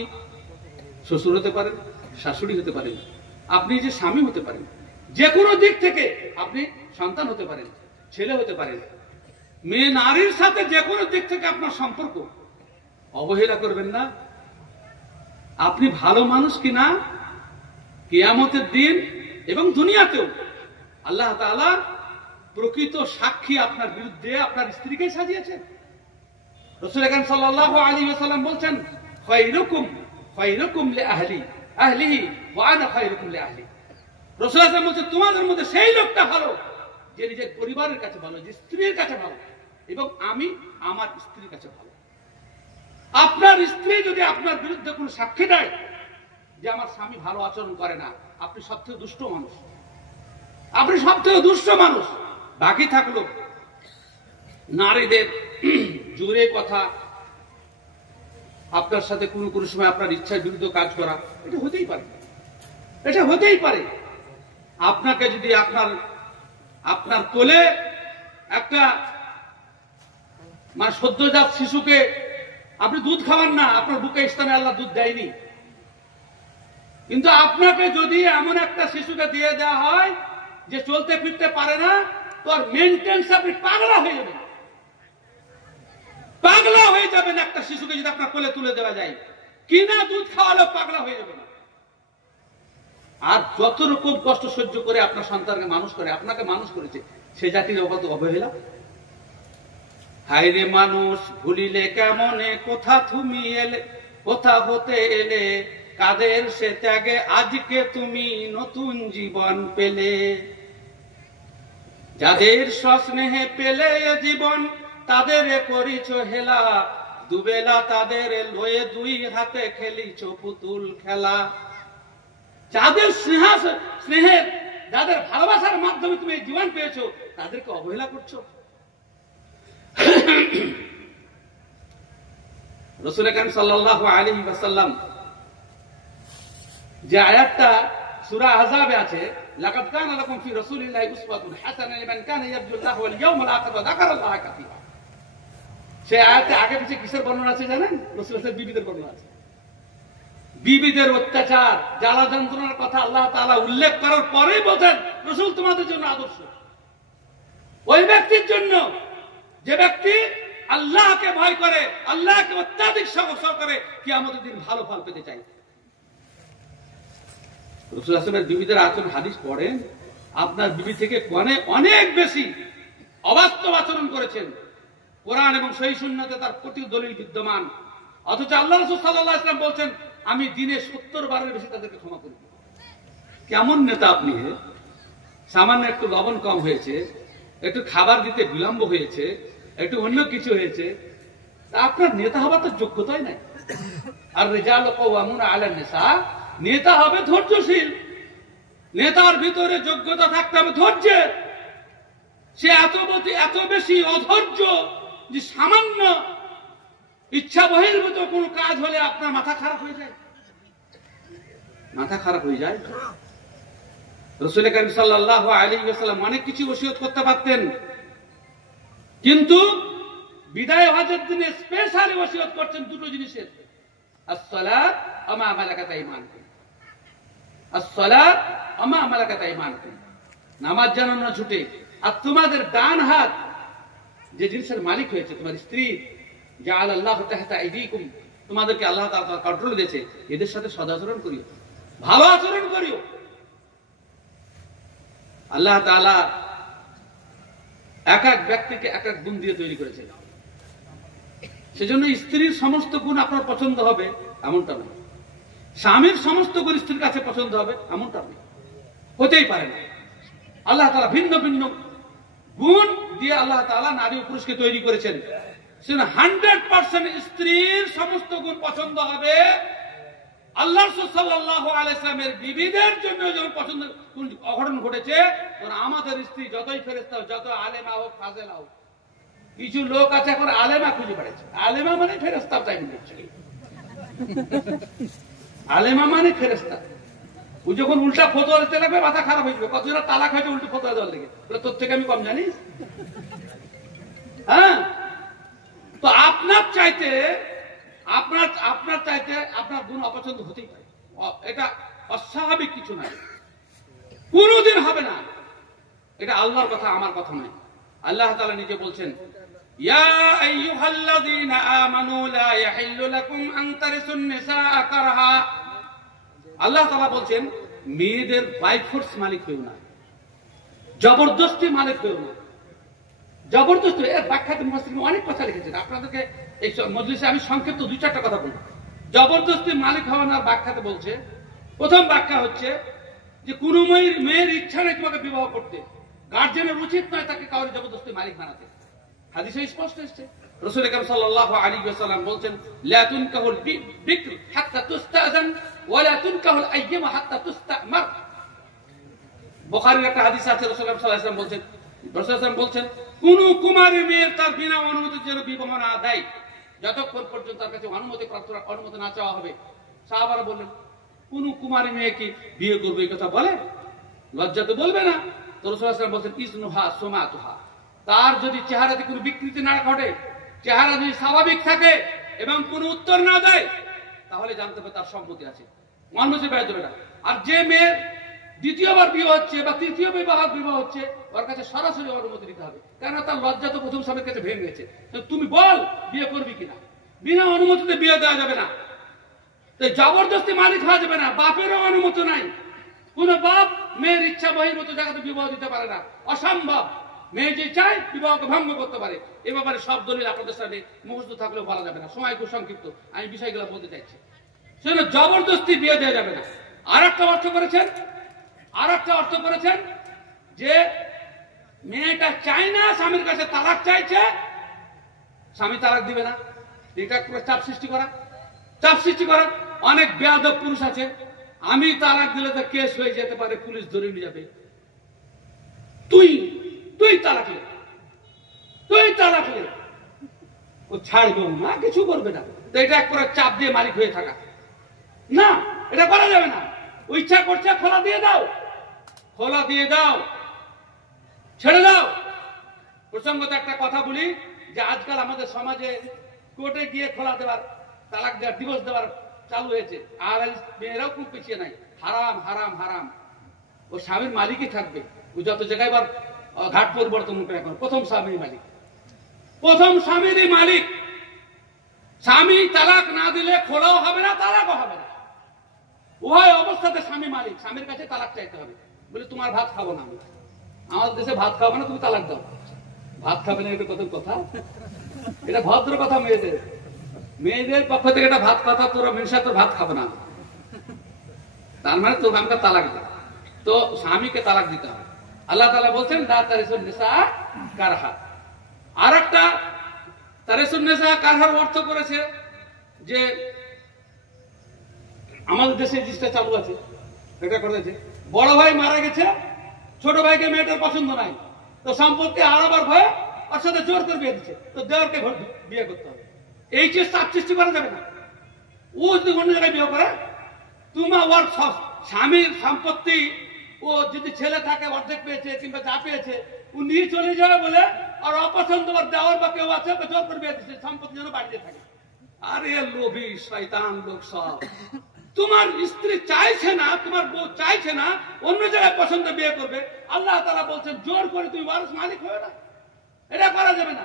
শ্বশুর হতে পারেন, শাশুড়ি হতে পারেন, আপনি যে স্বামী হতে পারেন, যে কোনো দিক থেকে আপনি সন্তান হতে পারেন, ছেলে হতে পারেন। মেয়ে নারীর সাথে যে কোনো দিক থেকে আপনার সম্পর্ক, অবহেলা করবেন না। আপনি ভালো মানুষ কিনা কিয়ামতের দিন এবং দুনিয়াতেও আল্লাহ তাআলা প্রকৃত সাক্ষী আপনার বিরুদ্ধে আপনার স্ত্রীকে সাজিয়েছেন। রাসূল আকরাম সাল্লাল্লাহু আলাইহি ওয়াসাল্লাম বলছেন, খায়রুকুম লিআহলিহি ওয়া আনা খায়রুকুম লিআহলি। রাসূল আকরাম বলছেন, তোমাদের মধ্যে সেই লোকটা ভালো যে নিজের পরিবারের কাছে ভালো, যে স্ত্রীর কাছে ভালো, এবং আমি আমার স্ত্রীর কাছে ভালো। আপনার স্ত্রী যদি আপনার বিরুদ্ধে কোনো সাক্ষী দেয় যে আমার স্বামী ভালো আচরণ করে না, আপনি সবথেকে দুষ্ট মানুষ। বাকি থাকলো নারীদের জোরে কথা, আপনার সাথে কোন সময় আপনার ইচ্ছার বিরুদ্ধে কাজ করা, এটা হতেই পারে। আপনাকে যদি আপনার কোলে একটা সদ্যজাত শিশুকে আপনি দুধ খাওয়ান না, আপনার বুকে স্থানে আল্লাহ দুধ দেয়নি, কিন্তু আপনাকে যদি এমন একটা শিশুকে দিয়ে দেওয়া হয় যে চলতে ফিরতে পারে না, তো আর মেইনটেন্স আপনি পাগলা হয়ে যাবেন। একটা শিশুকে যদি আপনার কোলে তুলে দেওয়া যায়, কিনা দুধ খাওয়ালেও পাগলা হয়ে যাবে না। আর যত রকম কষ্ট সহ্য করে আপনার সন্তানকে মানুষ করে, আপনাকে মানুষ করেছে, সে জাতির অবহেলা। হায়রে মানুষ ভুলিলে কেমনে, কোথা হতে এলে, কাদের সে ত্যাগে আজকে তুমি নতুন জীবন পেলে। যাদের স্নেহে পেলে এ জীবন, তাদের করিছ হেলা, দুবেলা তাদের লয়ে দুই হাতে খেলিছ পুতুল খেলা। যাদের স্নেহের, যাদের ভালোবাসার মাধ্যমে তুমি এই জীবন পেয়েছো, তাদেরকে অবহেলা করছো। রাসূল আকরাম সাল্লাল্লাহু আলাইহি ওয়াসাল্লাম যে আয়াতটা সূরা আহজাবে আছে, লাকাদ কানা লাকুম ফি রাসূলিল্লাহি উসওয়াতুন হাসানাতুন লিমান কানা ইয়ারজুল্লাহা ওয়াল ইয়াওমাল আখির ওয়া যাকারাল্লাহা কাসীরা। সেই আয়াতে আগে পিছে কিসের বর্ণনা আছে জানেন? রাসূলের বিবিদের বর্ণনা আছে। বিবিদের অত্যাচার, জ্বালা যন্ত্রণার কথা আল্লাহ তাআলা উল্লেখ করার পরেই বলেন, রাসূল তোমাদের জন্য আদর্শ। ওই ব্যক্তির জন্য যে ব্যক্তি আল্লাহকে ভয় করে, আল্লাহকে অত্যাধিক সহসা করে, কিয়ামতের দিন ভালো ফল পেতে চায়। রাসূল সাল্লাল্লাহু আলাইহি ওয়াসাল্লামের বিবিদের আচরণ হাদিস পড়েন, আপনার বিবি থেকে অনেক বেশি অবাস্তব আচরণ করেছেন। কোরআন এবং সহিহ সুন্নাতে তার প্রতি দলিল বিদ্যমান, অথচ আল্লাহ রাসূল সাল্লাল্লাহু আলাইহি ওয়াসাল্লাম বলছেন, আমি দিনে 70 বারের বেশি তাদেরকে ক্ষমা করি। কেমন নেতা আপনি? সামান্য একটু লবণ কম হয়েছে, একটু খাবার দিতে বিলম্ব হয়েছে, একটু অন্য কিছু হয়েছে, আপনার নেতা হবার তো যোগ্যতাই নাই। আর রিজাল কাওয়ামুনা আলা নিসা, নেতা হবে ধৈর্যশীল, নেতার ভিতরে যোগ্যতা থাকতে হবে ধৈর্যের। সে এত বেশি অধৈর্য যে সামান্য ইচ্ছা বহির্ভূত কোন কাজ হলে আপনার মাথা খারাপ হয়ে যায়, মাথা খারাপ হয়ে যায়। রাসূল কারীম সাল্লাল্লাহু আলাইহি ওয়াসাল্লাম অনেক কিছু ওসিয়ত করতে পারতেন, কিন্তু বিদায় হজের দিনে স্পেশালি ওসিয়ত করছেন দুটো জিনিসের, আস-সালাত ওয়া মা মালাকাত আইমানুকুম। আস-সালাত ওয়া মা মালাকাত আইমানুকুম, নামাজ যেন না ছুটে। আর তোমাদের ডান হাত যে জিনিসের মালিক হয়েছে, তোমার স্ত্রী, জাআল আল্লাহু তাহতা আইদিকুম, তোমাদেরকে আল্লাহ তাআলা কন্ট্রোল দিয়েছে, এদের সাথে সদাচরণ করিও, ভালো আচরণ করিও। আল্লাহ তাআলা এক এক ব্যক্তিকে এক এক গুণ দিয়ে তৈরি করেছে, সেজন্য স্ত্রীর সমস্ত গুণ আপনার পছন্দ হবে এমনটা নয়, স্বামীর সমস্ত গুণ স্ত্রীর কাছে পছন্দ হবে এমনটা নয়, হতেই পারে না। আল্লাহ তাআলা ভিন্ন ভিন্ন গুণ দিয়ে আল্লাহ তাআলা নারী ও পুরুষকে তৈরি করেছেন। সেজন্য 100% স্ত্রীর সমস্ত গুণ পছন্দ হবে। আল্লাহ রাসূল সাল্লাল্লাহু আলাইহি ওয়াসাল্লামের বিবিদের জন্য যখন পছন্দ অঘটন ঘটেছে, তখন আমাদের স্ত্রী যতই ফেরেশতা হোক, যত আলেমা হোক, ফাজেলা হোক, কিছু লোক আছে এখন আলেমা খুঁজে বেড়াচ্ছে, আলেমা মানে ফেরেশতা টাইম করছে, আলেমা মানে ফেরেশতা। ও যখন উল্টা ফতোয়া দিতে লাগবে মাথা খারাপ হয়ে যাবে, কতজন তালাক হয়েছে উল্টো ফতোয়া দেওয়ার লেগে, তোর থেকে আমি কম জানিস? হ্যাঁ, তো আপনার চাইতে আপনার গুণ অপছন্দ হতেই পারে, এটা অস্বাভাবিক কিছু নয়, কোনদিন হবে না। এটা আল্লাহর কথা, আমার কথা নয়। আল্লাহ তাআলা নিজে বলছেন, ইয়া আইয়ুহাল্লাযীনা আমানু লা ইয়াহিল্লু লাকুম আন তারিসুন নিসাআ কারহা। আল্লাহ তাআলা বলছেন, মেয়েদের বাই ফোর্স মালিক হইও না, জবরদস্তি মালিক হইও না। জবরদস্তি এর ব্যাখ্যাতে মুফাসসিরিন অনেক কথা লিখেছেন, আপনাদেরকে এই মজলিসে আমি সংক্ষিপ্ত 2-4টা কথা বলবো। জবরদস্তি মালিক হওয়ার ব্যাখ্যাতে বলছে, প্রথম ব্যাখ্যা হচ্ছে যে কোন মেয়ের ইচ্ছা নেই তোমাকে বিবাহ করতে, গার্জিয়ানের উচিত নয় তাকে কাউকে জবরদস্তি মালিক বানাতে। হাদিসে স্পষ্ট এসেছে, রাসূল আকরাম সাল্লাল্লাহু আলাইহি ওয়াসাল্লাম বলছেন, লা তুনকাহুল বিকর হাত্তা তুস্তাযান ওয়া লা তুনকাহুল আইয়াম হাত্তা তুস্তামার। বুখারীর একটা হাদিস আছে, রাসূল সাল্লাল্লাহু আলাইহি ওয়াসাল্লাম বলছেন, কোন কুমারী মেয়ের তার বিনা অনুমতির জন্য বিবাহ না দেয় যতক্ষণ পর্যন্ত তার কাছে অনুমতি না চাওয়া হবে। সাহাবারা বললেন, কোন কুমারী মেয়ে কি বিয়ে করবে এই কথা বলে? লজ্জা তো বলবে না। তো রাসূল সাল্লাল্লাহু আলাইহি ওয়াসাল্লাম বলছেন, ইসনুহা সুমাতুহা, তার যদি চেহারাতে কোনো বিকৃতি না ঘটে, চেহারা যদি স্বাভাবিক থাকে এবং কোনো উত্তর না দেয়, তাহলে জানতে হবে তার সম্মতি আছে, মানুষের বাইরে চলে না। আর যে মেয়ের দ্বিতীয়বার বিয়ে হচ্ছে বা তৃতীয় বিবাহ হচ্ছে, ওর কাছে সরাসরি অনুমতি দিতে হবে, কেননা তার লজ্জা তো প্রথম স্বামীর কাছে ভেঙে গেছে। তুমি বল বিয়ে করবি কিনা, বিনা অনুমতিতে বিয়ে দেওয়া যাবে না, জবরদস্তি মালিক হওয়া যাবে না, বাপেরও অনুমতি নাই। কোন বাপ মেয়ের ইচ্ছা বহির্ভূত জায়গাতে বিবাহ দিতে পারে না, অসম্ভব। মেয়ে যে চায় বিবাহকে ভঙ্গ করতে পারে। এ ব্যাপারে সব দলিল আপনাদের সামনে মুখস্থ থাকলেও বলা যাবে না, সময় খুব সংক্ষিপ্ত, আমি বিষয়গুলো বলতে চাইছি। সেজন্য জবরদস্তি বিয়ে দেওয়া যাবে না। আর একটা অর্থ করেছেন যে মেয়েটা চায় না, স্বামীর কাছে তালাক চাইছে, স্বামী তালাক দিবে না, এটা করে চাপ সৃষ্টি করা। অনেক বেয়াদব পুরুষ আছে, আমি তালাক দিলে তো কেস হয়ে যেতে পারে, পুলিশ ধরে নিয়ে যাবে, তুই তালাক লে, ও ছাড়বে না, কিছু করবে না। তো এটা এক করে চাপ দিয়ে মালিক হয়ে থাকা না, এটা করা যাবে না। ও ইচ্ছা করছে খোলা দিয়ে দাও, ছেড়ে দাও। প্রসঙ্গত একটা কথা বলি, যে আজকাল আমাদের সমাজে কোর্টে গিয়ে খোলা দেওয়ার, তালাক দেওয়ার, ডিভোর্স দেওয়ার চালু হয়েছে, আর মেয়েরাও খুব পিছিয়ে নাই। হারাম হারাম হারাম। ও স্বামীর মালিকই থাকবে, ও যত জায়গায় ঘাট পরিবর্তন করে, এখন প্রথম স্বামীর মালিক। স্বামী তালাক না দিলে খোলাও হবে না, তালাকও হবে না, উভয় অবস্থাতে স্বামী মালিক। স্বামীর কাছে তালাক চাইতে হবে, বলে তোমার ভাত খাবো না, আমাদের দেশে ভাত খাবো না, তুমি তালাক দাও। ভাত খাবে না, এটা কত কথা, এটা ভদ্র কথা। মেয়েদের পক্ষ থেকে এটা ভাত কথা, তোরা মেনসা তোর ভাত খাবো না, তার মানে তোর আমাকে তালাক দে। তো স্বামীকে তালাক দিতে হবে। আল্লাহ তাআলা বলছেন, লা তারিসুন নিসা কারহা। আর একটা হারেসুন্নেসা কারহার অর্থ করেছে যে আমাদের দেশে জিনিসটা চালু আছে, এটা করেছে বড় ভাই মারা গেছে, ছোট ভাইকে মেয়েটার পছন্দ নাই, তো সম্পত্তি হারাবার ভয়ে ওর সাথে জোর করে বিয়ে দিচ্ছে, তো দেওয়ারকে বিয়ে করতে হবে। এই চেয়ে চাপ সৃষ্টি করা যাবে না। ও যদি অন্য জায়গায় বিয়ে করে, তোমার ওর স্বামীর সম্পত্তি ও যদি ছেলে থাকে অর্ধেক পেয়েছে কিংবা যা পেয়েছে ও নিয়ে চলে যাবে বলে, আর অপছন্দ ওর দেওয়ার বা কেউ আছে জোর করে বিয়ে দিচ্ছে, সম্পত্তি যেন বাড়িতে থাকে। আরে লোভী শয়তান লোক সব। তোমার স্ত্রী চাইছে না, তোমার বউ চাইছে না, অন্য জায়গায় পছন্দ বিয়ে করবে, আল্লাহ তাআলা বলছেন জোর করে তুমি ওয়ারিস মালিক হবে না, এটা করা যাবে না।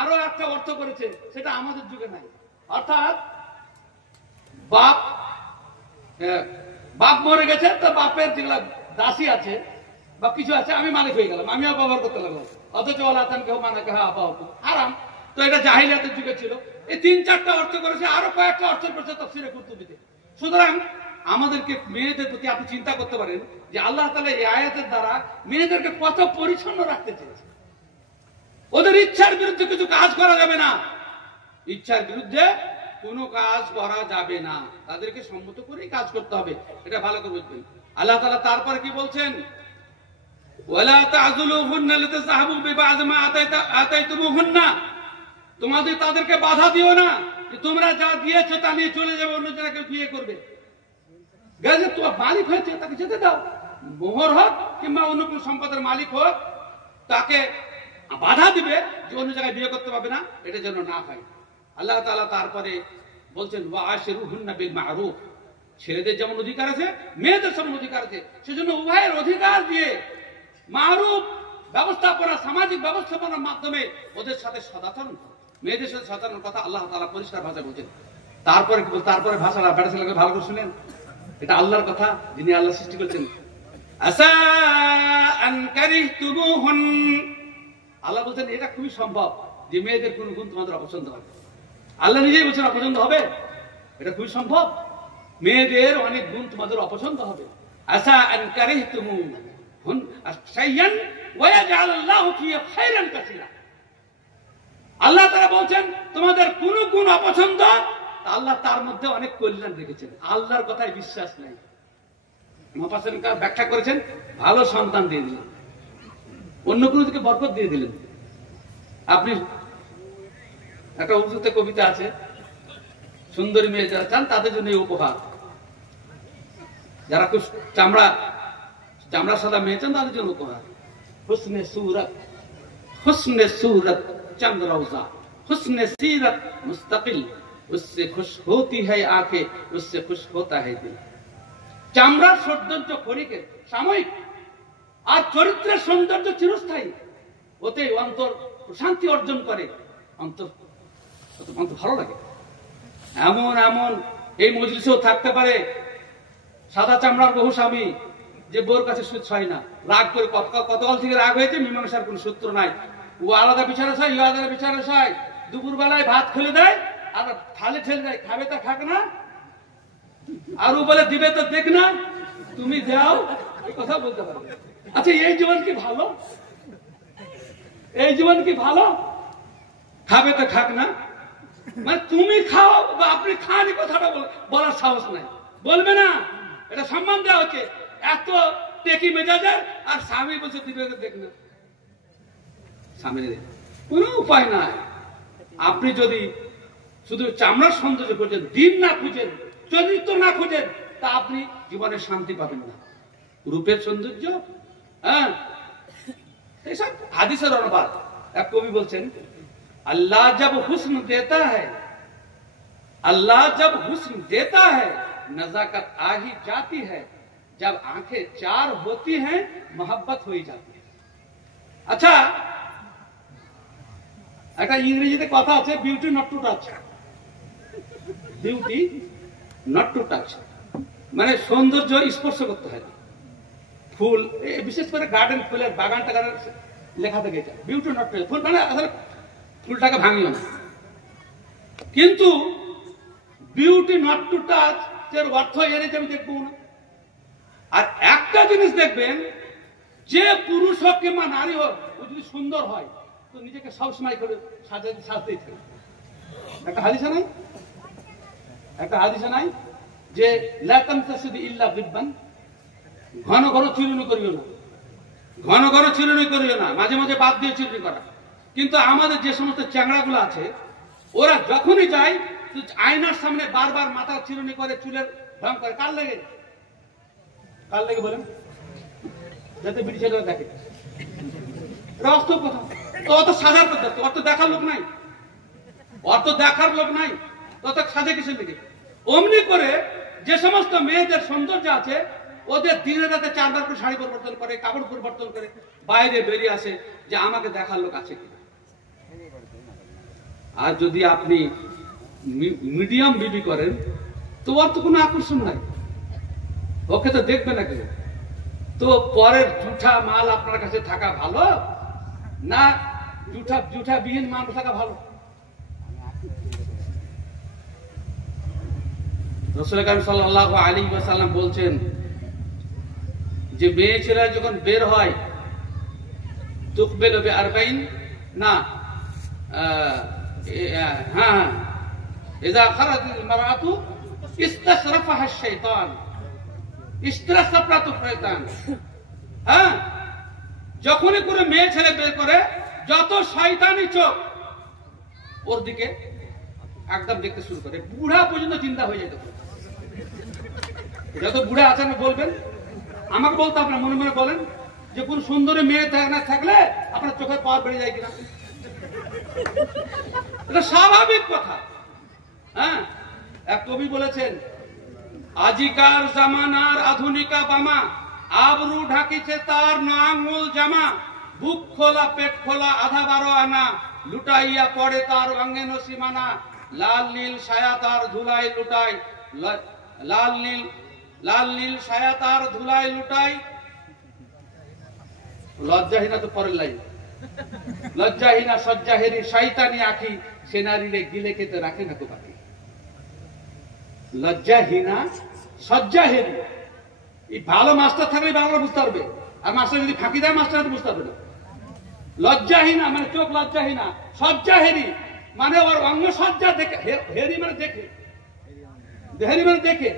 আরো একটা অর্থ করেছে, সেটা আমাদের যুগে নাই। অর্থাৎ বাপ মরে গেছে, তো বাপের যেগুলা দাসী আছে বা কিছু আছে, আমি মালিক হয়ে গেলাম, আমিও ব্যবহার করতে লাগলাম, অথচ আল্লাহ কেউ মানে হারাম। তো এটা জাহিলিয়াতের যুগে ছিল। এই 3-4টা অর্থ করেছে, আরো কয়েকটা অর্থ করেছে তাফসীরে কুরতুবীতে। সুতরাং আমাদেরকে মেয়েদের প্রতি আপনি চিন্তা করতে পারেন যে আল্লাহ তাআলা এই আয়াতের দ্বারা মেয়েদেরকে কত পরিচ্ছন্ন রাখতে চেয়েছে। ওদের ইচ্ছার বিরুদ্ধে কিছু কাজ করা যাবে না, ইচ্ছার বিরুদ্ধে কোনো কাজ করা যাবে না, তাদেরকে সম্মত করেই কাজ করতে হবে, এটা ভালো করে বুঝবেন। আল্লাহ তাআলা তারপরে কি বলছেন, ওয়ালা তা'যুলুহুন্না লিতাযহাবু বিবা'যি মা আতাইতুমুহুন্না, তোমাদের তাদেরকে বাধা দিও না যে তোমরা যা দিয়েছো তা নিয়ে চলে যাবে, অন্য জনকে বিয়ে করবে। গাজে তোমার মালিক হয়েছে তাকে যেতে দাও, মোহর হোক কিংবা অন্য কোনো সম্পদের মালিক হোক, তাকে বাধা দিবে যে অন্য জায়গায় বিয়ে করতে পারবে না, এটা যেন না হয়। আল্লাহ তাআলা তারপরে বলছেন ওয়াশিরুহুন্না বিল মা'রুফ, ছেলেদের যেমন অধিকার আছে মেয়েদের যেমন অধিকার আছে, সেজন্য উভয়ের অধিকার দিয়ে মা'রুফ ব্যবস্থাপনা, সামাজিক ব্যবস্থাপনার মাধ্যমে ওদের সাথে সদাচরণ, মেয়েদের সাথে সদাচরণ কথা আল্লাহ তাআলা পরিষ্কার ভাষায় বলছেন। তারপরে কি বল, তারপরে ভাষাটা বেটা ছেলেকে ভালো করে শুনেন, এটা আল্লাহর কথা, যিনি আল্লাহ সৃষ্টি করেছেন। আসা আন কারিহতুমুহুন, আল্লাহ বলছেন এটা খুবই সম্ভব যে মেয়েদের কোন গুণ তোমাদের অপছন্দ হবে। আল্লাহ নিজেই বলছেন অপছন্দ হবে, এটা খুবই সম্ভব, মেয়েদের অনেক গুণ তোমাদের অপছন্দ হবে। আসা আন কারিহতুমুহুন শাইয়ান ওয়া ইয়াজআলুল্লাহু ফিহি খায়রান কাসীরা, আল্লাহ তাআলা বলছেন তোমাদের কোন গুণ অপছন্দ, আল্লাহ তার মধ্যে অনেক কল্যাণ রেখেছেন। আল্লাহর কথায় বিশ্বাস নাই, মুফাসসিরিন ব্যাখ্যা করেছেন ভালো সন্তান দিয়ে দিলেন, অন্য কোনো দিকে বরকত দিয়ে দিলেন। আপনি একটা উর্দুতে কবিতা আছে, সুন্দরী মেয়ে যারা চান তাদের জন্য এই উপহার, যারা খুব চামড়া সাদা মেয়ে চান তাদের জন্য উপহার। হুসনে सूरत चंद रोजा, हुस्न सीरत मुस्तकिल, उससे खुश होती है आंखें, उससे खुश होता है दिल। চামড়ার সৌন্দর্য ক্ষণিকের সাময়িক, আর চরিত্রের সৌন্দর্য চিরস্থায়ী, ওতে অন্তর শান্তি অর্জন করে, অন্তর ভালো লাগে। এমন এমন এই মজলিসেও থাকতে পারে সাদা চামড়ার বহু স্বামী, যে বোর কাছে সুদ হয় না, রাগ করে কতকাল থেকে রাগ হয়েছে, মীমাংসার কোন সূত্র নাই, ও আলাদা বিচারে চায়, ও আলাদা বিচারে চায়, দুপুর বেলায় ভাত খুলে দেয় আর থালে ঠেলে দেয়, খাবে তা খাক না, আর ও বলে দিবে তো দেখ না, তুমি দাও, এই কথা বলতে পারবে। আচ্ছা এই জীবন কি ভালো? এই জীবন কি ভালো? খাবে তো খাক না, মানে তুমি খাও বা আপনি খান, এই কথাটা বলার সাহস নাই, বলবে না, এটা সম্মান দেওয়া হচ্ছে। এত টেকি মেজাজের, আর স্বামী বলছে দিবে তো দেখ না, স্বামী কোন উপায় নাই। আপনি যদি শুধু চামড়ার সৌন্দর্য খুঁজেন, দিন না খুঁজেন, চরিত্র না খুঁজেন, তা আপনি জীবনে শান্তি পাবেন না। রূপের সৌন্দর্য, হ্যাঁ, এইসব হাদিসের অনুবাদ। এক কবি বলছেন अल्लाह जब हुस्न देता है, अल्लाह जब हुस्न देता है नजाकत आ ही जाती है, जब आंखें चार होती हैं मोहब्बत हो ही जाती है। अच्छा একটা ইংরেজিতে কথা আছে, beauty not to touch, beauty not to touch, মানে সৌন্দর্য স্পর্শ করতে হয় না। ফুল, বিশেষ করে গার্ডেন, ফুলের বাগান টাগানের লেখা থাকে এটা, বিউটি নট টু টাচ, ফুল মানে আসলে ফুলটাকে ভাঙিও না। কিন্তু বিউটি নট টু টাচ এর অর্থ এর আমি দেখবো না। আর একটা জিনিস দেখবেন, যে পুরুষ হোক কিংবা নারী হোক, ও যদি সুন্দর হয় তো নিজেকে সবসময় করে সাজতেই থাকে, একটা হাদিসে নাই, একটা হাদিসে নাই যে লা তামতাসিদু ইল্লা বিবান, ঘন ঘন চিরুনি করিও না, ঘন ঘন চিরুনি করিও না, মাঝে মাঝে বাদ দিয়ে চিরুনি করা। কিন্তু আমাদের যে সমস্ত চ্যাংড়াগুলো আছে, ওরা যখনই যায় আয়নার সামনে বারবার মাথা চিরুনি করে, চুলের ভ্রম করে। কার লেগে? কার লেগে বলেন? যাতে বিড়ি ছেলেরা দেখে। বাস্তব কথা। তো অত সাজার কথা, অত দেখার লোক নাই, অত দেখার লোক নাই, তত সাজে কিসের লেগে? অমনি করে যে সমস্ত মেয়েদের সৌন্দর্য আছে, ওদের দিনে রাতে 4 বার করে শাড়ি পরিবর্তন করে, কাপড় পরিবর্তন করে বাইরে বেরিয়ে আসে যে আমাকে দেখার লোক আছে কিনা। আর যদি আপনি মিডিয়াম বিবি করেন তো ওর তো কোনো আকর্ষণ নাই, ওকে তো দেখবে না কেউ। তো পরের জুঠা মাল আপনার কাছে থাকা ভালো না জুঠা বিহীন মাল থাকা ভালো? রাসূল কারীম সাল্লাল্লাহু আলাইহি ওয়াসাল্লাম বলছেন যে মেয়ে ছেলে যখন বের হয় তুকবেলু বিআরবাইন, না হ্যাঁ, ইযা খারাজাল মারআতু ইস্তাশরাফাহা আশ-শাইতান ইস্তাশরাফাতু শাইতান। হ্যাঁ, যখনই করে মেয়ে ছেলে বের করে, যত শয়তানি চোখ ওর দিকে একদম দেখতে শুরু করে, বুড়া পর্যন্ত চিন্তা হয়ে যায়। তখন যত বুড়া আছেন বলবেন, আমাকে বলতে আপনার মনে মনে বলেন যে কোন সুন্দরী মেয়ে না থাকলে আপনার চোখের পাওয়ার বেড়ে যায় কিনা। এটা স্বাভাবিক কথা। হ্যাঁ, এক কবি বলেছেন, আজিকার জামানার আধুনিকা বামা, আবরু ঢাকিছে তার না আঙুল জামা, বুক খোলা পেট খোলা আধা 12 আনা, লুটাইয়া পড়ে তার অঙ্গে নসিমানা, লাল নীল ছায়া তার ধুলাই লুটাই, লাল নীল ছায়া তার ধুলাই লুটাই। লজ্জাহীনা তো পরের লাইন, লজ্জাহীনা সজ্জাহেরি শয়তানি আঁখি, সে নারীরে গিলে খেতে রাখে না তো বাকি। লজ্জাহীনা সজ্জাহেরি, এই ভালো মাস্টার থাকলে বাংলা বুঝতে পারবে, আর মাস্টার যদি ফাঁকি দেয় মাস্টার তো বুঝতে পারবে না। লজ্জাহীনা মানে চোখ লজ্জাহীনা, সজ্জাহেরি মানে ওর অঙ্গ সজ্জা দেখে, হেরি মানে দেখে, হেরি মানে দেখে,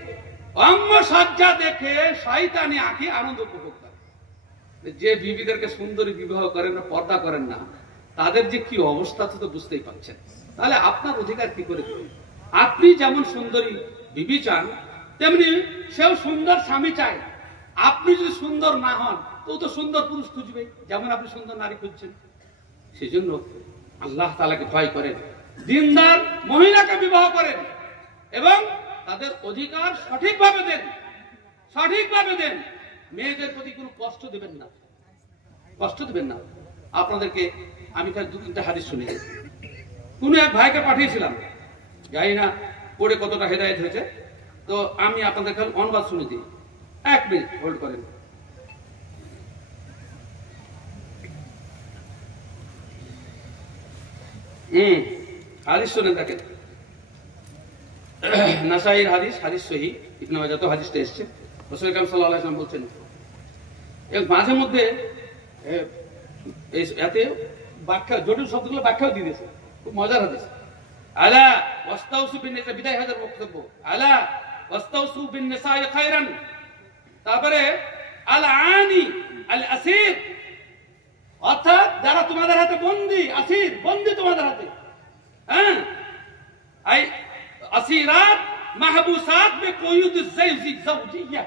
অঙ্গ সজ্জা দেখে শয়তানি আঁখি আনন্দ উপভোগ করে। যে বিবিদেরকে সুন্দরী বিবাহ করেন না, পর্দা করেন না, তাদের যে কি অবস্থা তো বুঝতেই পারছেন। তাহলে আপনার অধিকার কি করে দেবেন? আপনি যেমন সুন্দরী বিবি চান, তেমনি সেও সুন্দর স্বামী চায়। আপনি যদি সুন্দর না হন তো সুন্দর পুরুষ খুঁজবে, যেমন আপনি সুন্দর নারী খুঁজছেন। সেই জন্য আল্লাহ তাআলাকে ভয় করেন, দিনদার মহিলাকে বিবাহ করেন এবং তাদের অধিকার সঠিকভাবে দেন, সঠিকভাবে দেন। মেয়েদের প্রতি কোনো কষ্ট দেবেন না, কষ্ট দেবেন না। আপনাদেরকে আমি খালি 2-3টা হাদিস শুনিয়ে, কোন এক ভাইকে পাঠিয়েছিলাম, জানি না পড়ে কতটা হেদায়েত হয়েছে, তো আমি আপনাদের খালি অনুবাদ শুনে দিই। 1 মিনিট হোল্ড করেন। হাদিস শুনেন, দেখেন নাসাইর হাদিস, হাদিস সহিহ, ইবনে মাজাহ তো হাদিসটা এসেছে। রাসূল কারীম সাল্লাল্লাহু আলাইহি ওয়াসাল্লাম বলছেন, এর মাঝে মধ্যে এতে ব্যাখ্যা, জটিল শব্দগুলো ব্যাখ্যাও দিয়ে দিয়েছে, খুব মজার হাদিস। আলা ওয়াস্তাউসু বিন নিসা, বিদায় হাজার বক্তব্য, আলা ওয়াস্তাউসু বিন নিসাই খায়রান। তারপরে আল আনি আল আসির, অর্থাৎ যারা তোমাদের হাতে বন্দী, আসির বন্দী তোমাদের হাতে, হ্যাঁ, আই আসিরাত মাহবুসাত বিকুয়ুদিজ যাওজিয়া,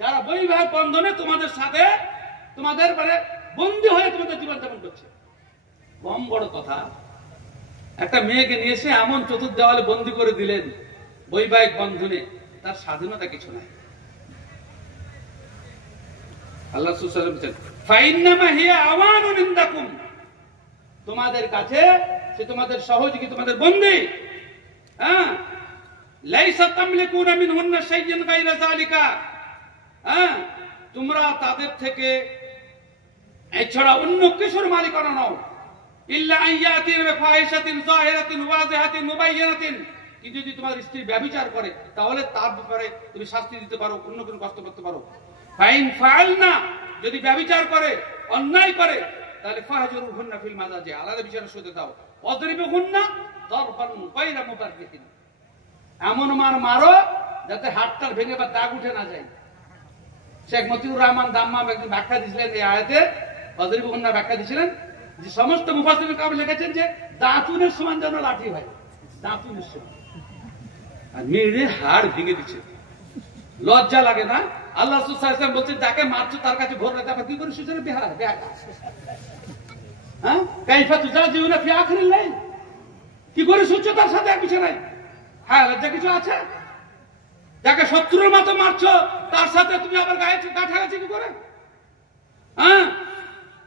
যারা বৈবাহিক বন্ধনে তোমাদের সাথে, তোমাদের মানে বন্দী হয়ে তোমাদের জীবন যাপন করছে। কম বড় কথা, একটা মেয়েকে নিয়ে এসে এমন চতুর্দেওয়ালে বন্দী করে দিলেন বৈবাহিক বন্ধনে, তার স্বাধীনতা কিছু নাই। আল্লাহ রাসূল সাল্লাল্লাহু আলাইহি ওয়াসাল্লাম বলেন, ফাইন্নামা হিয়া আওয়ানুন ইনদাকুম, তোমাদের কাছে সে তোমাদের সহযোগী, তোমাদের বন্দী। হ্যাঁ, লাইসা তামলিকুনা মিনহুন্না শাইয়্যান গায়রা যালিকা, হ্যাঁ, তোমরা তাদের থেকে এছাড়া অন্য কিছুর মালিকানা নও। ইল্লা আইয়াতিন বিফাহিশাতিন যাহিরাতিন ওয়াজিহাতিন মুবায়্যানাতিন, কি যদি তোমার স্ত্রী ব্যভিচার করে তাহলে তার ব্যাপারে তুমি শাস্তি দিতে পারো, অন্য কোনো কষ্ট করতে পারো। ফাইন ফাআলনা, যদি ব্যভিচার করে, অন্যায় করে, তাহলে ফাহজুরুহুন্না ফিল মাজাজি, আলাদা বিচারে শুতে দাও। ওয়াদরিবুহুন্না যারবান গায়রা মুবাররিহিন, এমন মার মারো যাতে হাতটার ভেঙে বা দাগ উঠে না যায়। শেখ মতিউর রহমান দাম্মাম একজন ব্যাখ্যা দিয়েছিলেন এই আয়াতের, বদরিবুন্না ব্যাখ্যা দিয়েছিলেন যে সমস্ত মুফাসসিরিন কাম লিখেছেন যে দাঁতুনের সমান যেন লাঠি হয়, দাঁতুনের সমান। আর মেরে হাড় ভেঙে দিচ্ছে, লজ্জা লাগে না? আল্লাহ রাসূল সাল্লাল্লাহু আলাইহি ওয়াসাল্লাম বলছেন যাকে মারছো তার কাছে ভোর রাতে আবার কি করে সুযোগ বিহার বেহাকা, হ্যাঁ কাইফা তুজাজিউনা ফি আখিরিল লাইল, কি করে শুচ্ছ তার সাথে এক বিছানায়? হ্যাঁ লজ্জা কিছু আছে? যাকে শত্রুর মতো মারছো তার সাথে তুমি আবার গায়ে কাছাকাছি কি করে? হ্যাঁ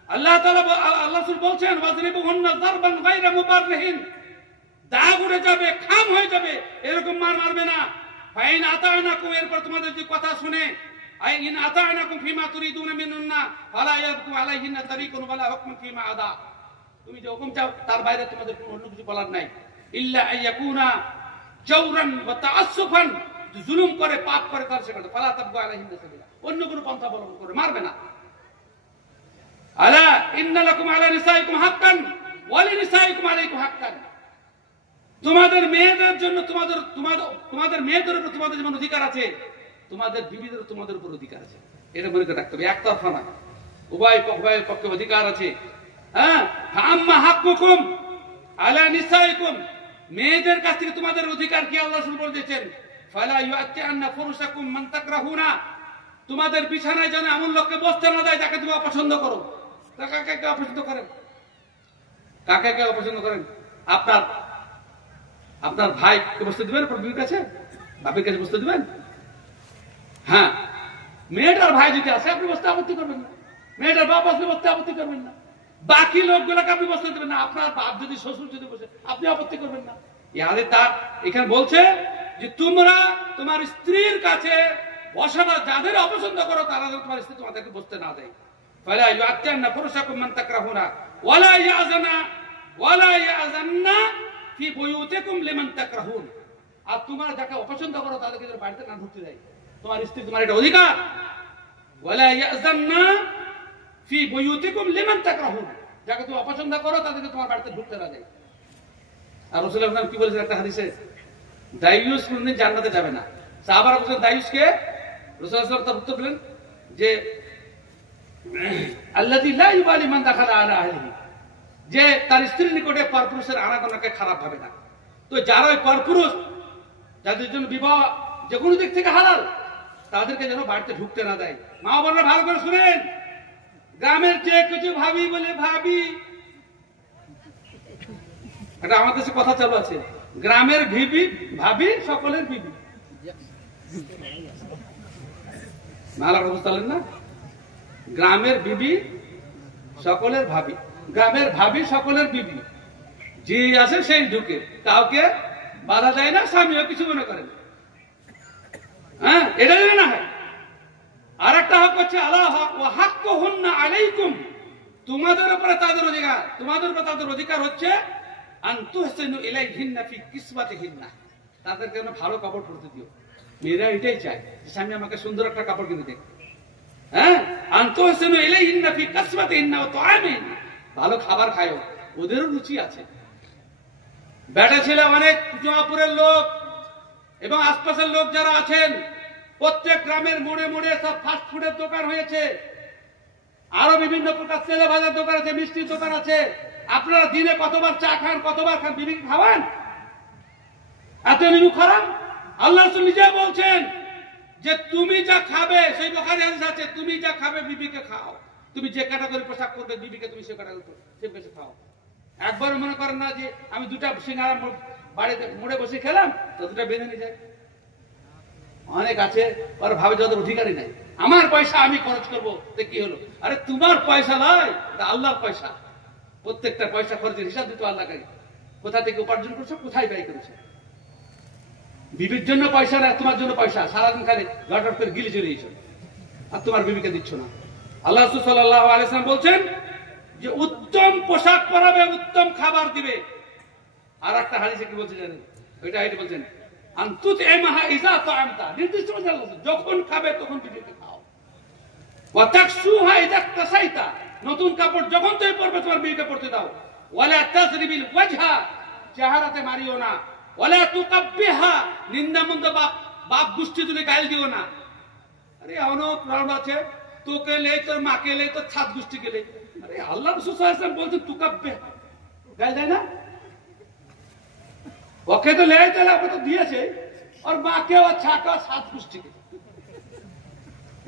আল্লাহ তাআলা আল্লাহ রাসূল বলছেন ওয়াজরিবুহুন্না যারবান গায়রা মুবাররিহিন, দাগ উড়ে যাবে, খাম হয়ে যাবে, এরকম মার মারবে না। ফাইন আতানাকুম, এরপর তোমাদের যদি কথা শুনে, আই ইন আতানাকুম ফিমা তুরিদুনা মিনুন্না ফালা ইয়াবকু আলাইহিন্না তারিকুন ওয়ালা হুকমুন ফিমা আদা, তুমি যে হুকুম চাও তার বাইরে তোমাদের কোনো অন্য কিছু বলার নাই। ইল্লা আইয়াকুনা জাওরান ওয়া তাআসসুফান, জুলুম করে পাপ করে তার সেটা ফালা তাবগু আলাইহিন্না সাবিলা, অন্য কোনো পন্থা অবলম্বন করে মারবে না। আলা ইন্না লাকুম আলা নিসাইকুম হাক্কান ওয়া লিনিসাইকুম আলাইকুম হাক্কান, তোমাদের মেয়েদের জন্য তোমাদের মেয়েদের উপর তোমাদের যেমন অধিকার আছে, তোমাদের বিবিদের তোমাদের উপর অধিকার আছে। এটা মনে করে রাখতে হবে, একতরফা না, উভয়ের পক্ষে অধিকার আছে। হ্যাঁ আম্মা হাক্কুকুম আলা নিসাইকুম, মেয়েদের কাছ থেকে তোমাদের অধিকার কি আল্লাহ রাসূল বলেছেন, ফালা ইউআতিআন্না ফুরুশাকুম মান তাকরাহুনা, তোমাদের বিছানায় যেন এমন লোককে বসতে না দেয় যাকে তুমি অপছন্দ করো। কাকে কে অপছন্দ করেন? কাকে কে অপছন্দ করেন? আপনার ভাইকে বসতে দিবেন আপনার বিবির কাছে? বাপের কাছে বসতে দিবেন? হ্যাঁ, মেয়েটার ভাই যদি আসে আপনি বসতে আপত্তি করবেন না, মেয়েটার বাপ আসলে বসতে আপত্তি করবেন না, বাকি লোকগুলোকে আপনি বসতে দেবেন না। আপনার বাপ যদি শ্বশুর যদি বসে আপনি আপত্তি করবেন না। ইয়ারে তার এখানে বলছে যে তোমরা তোমার স্ত্রীর কাছে বসাটা যাদের অপছন্দ করো তারা তোমার স্ত্রী তোমাদেরকে বসতে না দেয়। ফালা ইউআতিআন্না ফুরুশাকুম মান তাকরাহুনা ওয়ালা ইয়াযান্না ফি বুয়ুতিকুম লিমান তাকরাহুন, আর তোমরা যাকে অপছন্দ করো তাদেরকে বাড়িতে না ঢুকতে দেয়, তোমার স্ত্রী তোমার এটা অধিকার। ওয়ালা ইয়াযান্না ফি বুয়ুতিকুম লিমান তাকরাহুন, যাকে তুমি অপছন্দ করো তাদেরকে তোমার বাড়িতে ঢুকতে না দেয়। আর রাসূলুল্লাহ সাল্লাল্লাহু আলাইহি ওয়াসাল্লাম কি বলেছেন একটা হাদিসে, দায়ুস কোনদিন জান্নাতে যাবে না। সাহাবারা বলেন দায়ুসকে? রাসূলুল্লাহ সাল্লাল্লাহু আলাইহি ওয়াসাল্লাম তার উত্তর দিলেন যে আল্লাযী লা ইউবালি মান দাখালা আলা আহলিহি, যে তার স্ত্রীর নিকটে পরপুরুষের আনাগোনাকে খারাপ ভাবে না। তো যারা ওই পরপুরুষ যাদের জন্য বিবাহ যে কোনো দিক থেকে হালাল, তাদেরকে যেন বাড়িতে ঢুকতে না দেয়। মা বোনরা ভালো করে শুনেন, গ্রামের যে কিছু ভাবি বলে ভাবি, এটা আমাদের দেশে কথা চালু আছে, গ্রামের ভাবি সকলের বিবি, ভালো কথা বুঝতে পারলেন না? গ্রামের বিবি সকলের ভাবি, গ্রামের ভাবি সকলের বিবি, যে আছে সেই ঢুকে, কাউকে বাধা দেয় না, স্বামীও কিছু মনে করেন। হ্যাঁ, এটা যেন না হয়। আর একটা হক হচ্ছে আল্লাহ ওয়া হাক্কুহুন্না আলাইকুম, তোমাদের উপরে তাদের অধিকার, তোমাদের উপরে তাদের অধিকার হচ্ছে আন তুহসিনু ইলাইহিন্না ফি কিসওয়াতিহিন্না, তাদেরকে ভালো কাপড় পরতে দিও। মেয়েরা এটাই চায় যে স্বামী আমাকে সুন্দর একটা কাপড় কিনে দেয়। হ্যাঁ, আন তুহসিনু ইলাইহিন্না ফি কিসওয়াতিহিন্না ওয়া তুআমিহিন্না, ভালো খাবার খায়ও, ওদেরও রুচি আছে। বেটা ছেলে অনেক জমাপুরের লোক এবং আশপাশের লোক যারা আছেন, প্রত্যেক গ্রামের মোড়ে মোড়ে সব ফাস্ট ফুডের দোকান হয়েছে, আরো বিভিন্ন প্রকার তেলে ভাজার দোকান আছে, মিষ্টির দোকান আছে। আপনারা দিনে কতবার চা খান, কতবার খান, বিবিকে খাওয়ান? এত মেনু খারাপ? আল্লাহ রাসূল নিজে বলছেন যে তুমি যা খাবে, সেই বুখারী হাদিস আছে, তুমি যা খাবে বিবিকে খাও। তুমি যে ক্যাটাগরি পোশাক করবে বিবিকে তুমি সে ক্যাটাগরি সে খাও। একবার মনে করেন না যে আমি দুটা সিঙ্গারা বাড়িতে মোড়ে বসে খেলাম তো দুটা বেঁধে নিয়ে যায়। অনেক আছে ওরা ভাবে যাদের অধিকারই নাই, আমার পয়সা আমি খরচ করবো, কি হলো? আরে তোমার পয়সা নয়, আল্লাহর পয়সা। প্রত্যেকটা পয়সা খরচের হিসাব দিতে আল্লাহকে, কোথা থেকে উপার্জন করছো, কোথায় ব্যয় করেছো। বিবির জন্য পয়সা না, তোমার জন্য পয়সা, সারাদিন খালি লটর করে গিলে চলে গেছো, আর তোমার বিবিকে দিচ্ছ না। আল্লাহ রাসূল সাল্লাল্লাহু আলাইহি ওয়াসাল্লাম বলছেন যে উত্তম পোশাক পরাবে, উত্তম খাবার দিবে। আর একটা হাদিসে কি বলছে জানেন? ওইটা এটা বলছেন আনতুত এমাহা ইজা তাআমতা, নির্দিষ্ট যখন খাবে তখন বিবিকে খাও। ওয়া তাকসুহা ইজা তাসাইতা, নতুন কাপড় যখন তুমি পরবে তোমার বিবিকে পরতে দাও। ওয়ালা তাজরিবিল ওয়াজহা, চেহারাতে মারিও না, ওয়ালা তুকাব্বিহা, নিন্দা মন্দ বাপ গোষ্ঠী তুলে গাইল দিও না। আরে এমনও প্রাণ আছে, তোকে লে, তোর মাকে লে, তোর ছাদ গোষ্ঠী কে লে। আরে আল্লাহ রাসূল সাল্লাল্লাহু আলাইহি ওয়াসাল্লাম বলছেন তুকাব্বিহা, গাইল দেয় না? ওকে তো লে, তাহলে ওকে তো দিয়েছে, আর মাকে ও ছাকে ও ছাদ গোষ্ঠীকে।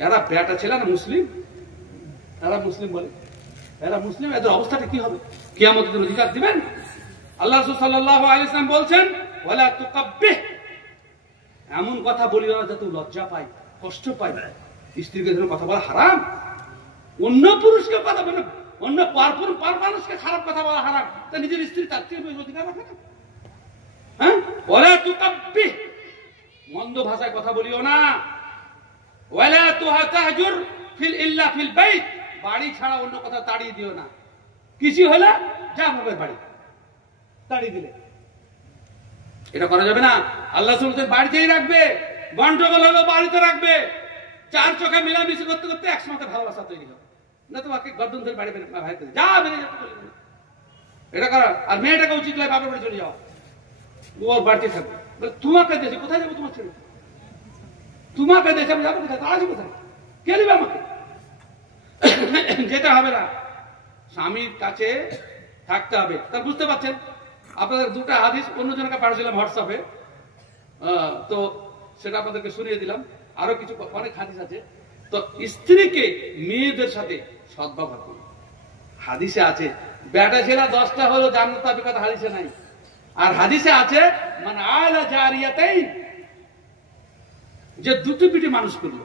এরা বেটা ছিল না মুসলিম, এরা মুসলিম বলে, এরা মুসলিম, এদের অবস্থাটা কি হবে? কিয়ামতের দিন অধিকার দিবেন? আল্লাহ রাসূল সাল্লাল্লাহু আলাইহি ওয়াসাল্লাম বলছেন ওয়ালা তুকাব্বিহ, এমন কথা বলিও না যাতে লজ্জা পায়, কষ্ট পায়। স্ত্রীকে যেন কথা বলা হারাম, অন্য পুরুষকে কথা বলে, অন্য পার মানুষকে খারাপ কথা বলা হারাম, তা নিজের স্ত্রী তার থেকে অধিকার রাখে না? হ্যাঁ, ওয়ালা তুকাব্বিহ, মন্দ ভাষায় কথা বলিও না। ওয়ালা তুহাতাজুর ফিল ইল্লা ফিল বাইত, বাড়ি ছাড়া অন্য কথা তাড়িয়ে দিও না। কিছু হলো যা বাবার বাড়ি, তাড়িয়ে দিলে এটা করা যাবে না। আল্লাহ সুবহানাহু বাড়িতেই রাখবে, গন্ডগোল হলো বাড়িতে রাখবে। চার চোখে মিলামিশি করতে করতে একসময় ভালোবাসা তৈরি হবে, না তোমাকে গর্দন ধরে বাড়ি বেরিয়ে ভাই যা বেরিয়ে যেতে বলবে এটা করা। আর মেয়েটাকে উচিত লাগে বাপের বাড়ি চলে যাওয়া, ওর বাড়িতে থাকবে। তোমাকে দেশে কোথায় যাবো? তোমার ছেলে তোমাকে দেশে আমি যাবো কোথায়? তারা যাবো কোথায়? কে দিবে আমাকে? যেতে হবে না, স্বামীর কাছে থাকতে হবে। তার বুঝতে পারছেন? আপনাদের দুটো হাদিস অন্যজনকে পাঠিয়েছিলাম হোয়াটসঅ্যাপে, তো সেটা আপনাদেরকে শুনিয়ে দিলাম। আরো কিছু অনেক হাদিস আছে। তো স্ত্রীকে মেয়েদের সাথে সদ্ব্যবহার করুন। হাদিসে আছে বেটা ছেলে 10টা হলো জান্নাত পাবে, কথা হাদিসে নাই। আর হাদিসে আছে মানে আলা জারিয়াতাইন, যে দুটো পিঠে মানুষ করলো,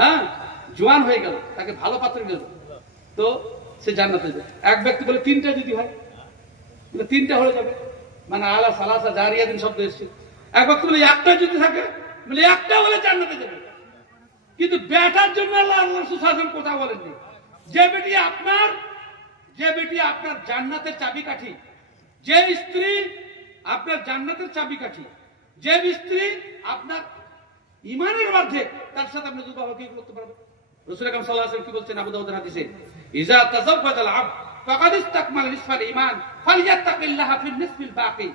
হ্যাঁ, জোয়ান হয়ে গেল, তাকে ভালো পাত্র গেল, তো সে জান্নাতে যাবে। এক ব্যক্তি বলে 3টা যদি হয়, 3টা হয়ে যাবে, মানে আলা সালাসা জারিয়াতিন শব্দ এসেছে। এক ব্যক্তি বলে 1টা যদি থাকে, বলে 1টা হলে জান্নাতে যাবে। কিন্তু বেটার জন্য আল্লাহ সুশাসন কথা বলেননি। যে বেটি আপনার জান্নাতের চাবিকাঠি, যে স্ত্রী আপনার জান্নাতের চাবিকাঠি, যে স্ত্রী আপনার ইমানের মধ্যে, তার সাথে আপনি দুর্ব্যবহার কি করতে পারবেন? রাসূল আকরাম সাল্লাল্লাহু আলাইহি ওয়াসাল্লাম কি বলছেন আবু দাউদের হাদিসে, ইজা তাযাওয়াজাল আবদ ফাকাদ ইসতাকমাল নিসফাল ঈমান ফালইয়াত্তাকিল্লাহা ফিন নিসফিল বাকি।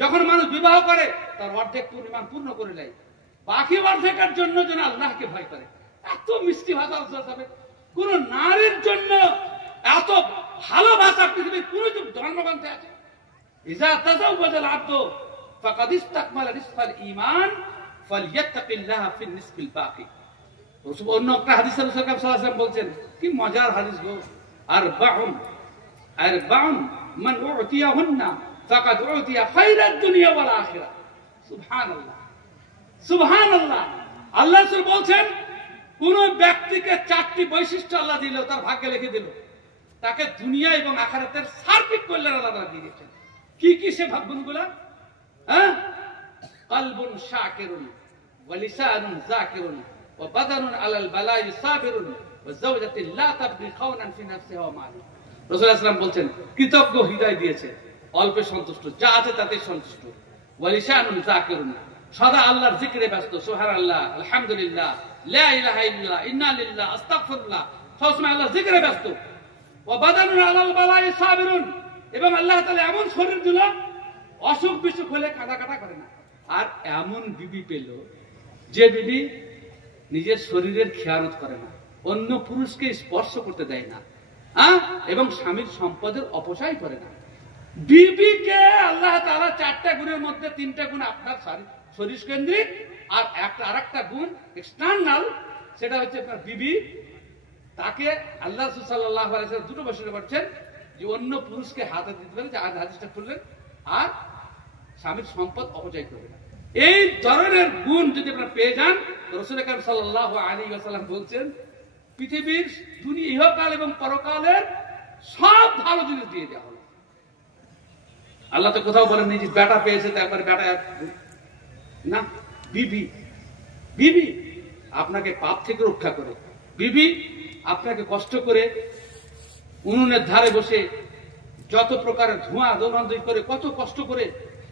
যখন মানুষ বিবাহ করে তার অর্ধেক ঈমান পূর্ণ করে নেয়, বাকি অর্ধেকের জন্য যেন আল্লাহকে ভয় করে। এত মিষ্টি ভাষা হবে, কোন নারীর জন্য এত ভালোবাসা পৃথিবীর কোন ধর্মগ্রন্থে আছে? ইজা তাযাওয়াজাল আবদ ফাকাদ ইসতাকমাল নিসফাল ঈমান ফালইয়াত্তাকিল্লাহা ফিন নিসফিল বাকি। অন্য একটা হাদিসে রাসূল সাল্লাল্লাহু আলাইহি ওয়াসাল্লাম বলছেন, কি মজার হাদিস গো, আরবাউন মান উতিয়াহুন্না ফাকাদ উতিয়া খায়রাদ দুনিয়া ওয়াল আখিরা। সুবহানাল্লাহ, সুবহানাল্লাহ। আল্লাহ রাসূল বলছেন, কোন ব্যক্তিকে 4টি বৈশিষ্ট্য আল্লাহ দিল, তার ভাগ্যে লিখে দিল, তাকে দুনিয়া এবং আখিরাতের সার্বিক কল্যাণ আল্লাহ দিয়ে দিয়েছেন। কি কি সে ভাগ্যগুলো? হ্যাঁ, কলবুন শাকিরুন ওয়া লিসানুন যাকিরুন ওয়া বাদানুন আলাল বালাই সাবিরুন ওয়া যাওজাতুন লা তাবগি খাওনান ফি নাফসিহা ওয়া মালিহা। রাসূল সাল্লাল্লাহু আলাইহি ওয়াসাল্লাম বলছেন, কৃতজ্ঞ হৃদয় দিয়েছে, অল্পে সন্তুষ্ট, যা আছে তাতে সন্তুষ্ট। ওয়া লিসানুন যাকিরুন, সদা আল্লাহর জিকিরে ব্যস্ত, সুবহানাল্লাহ, আলহামদুলিল্লাহ, লা ইলাহা ইল্লাল্লাহ, ইন্না লিল্লাহি, আস্তাগফিরুল্লাহ, সবসময় আল্লাহর জিকিরে ব্যস্ত। ওয়া বাদানুন আলাল বালাই সাবিরুন, এবং আল্লাহ তাআলা এমন শরীর দিল, অসুখ বিসুখ হলে কাঁদা করে না। আর এমন বিবি পেল, যে বিবি নিজের শরীরের খেয়ানত করে না, অন্য পুরুষকে স্পর্শ করতে দেয় না, এবং স্বামীর সম্পদের অপচয় করে না। বিবিকে আল্লাহ তাআলা 4টা গুণের মধ্যে 3টা গুণ আপনার শরীর কেন্দ্রিক, আর আরেকটা গুণ এক্সটার্নাল, সেটা হচ্ছে আপনার বিবি। তাকে আল্লাহ রাসূল সাল্লাল্লাহু আলাইহি ওয়াসাল্লাম দুটো বৈশিষ্ট্য করছেন, যে অন্য পুরুষকে হাতে দিতে পারে, যে আজ হাদিসটা করলেন, আর স্বামীর সম্পদ অপচয় করবে না। এই ধরনের গুণ যদি আপনারা পেয়ে যান, রাসূল আকরাম সাল্লাল্লাহু আলাইহি ওয়াসাল্লাম বলছেন, পৃথিবীর দুনিয়া ইহকাল এবং পরকালের সব ভালো জিনিস দিয়ে দেওয়া হলো। আল্লাহ তো কোথাও বলেন যে বেটা পেয়েছে তো একবার বেটা না, বিবি আপনাকে পাপ থেকে রক্ষা করে। বিবি আপনাকে কষ্ট করে উনুনের ধারে বসে যত প্রকারের ধোঁয়া দৌড়াদৌড়ি করে, কত কষ্ট করে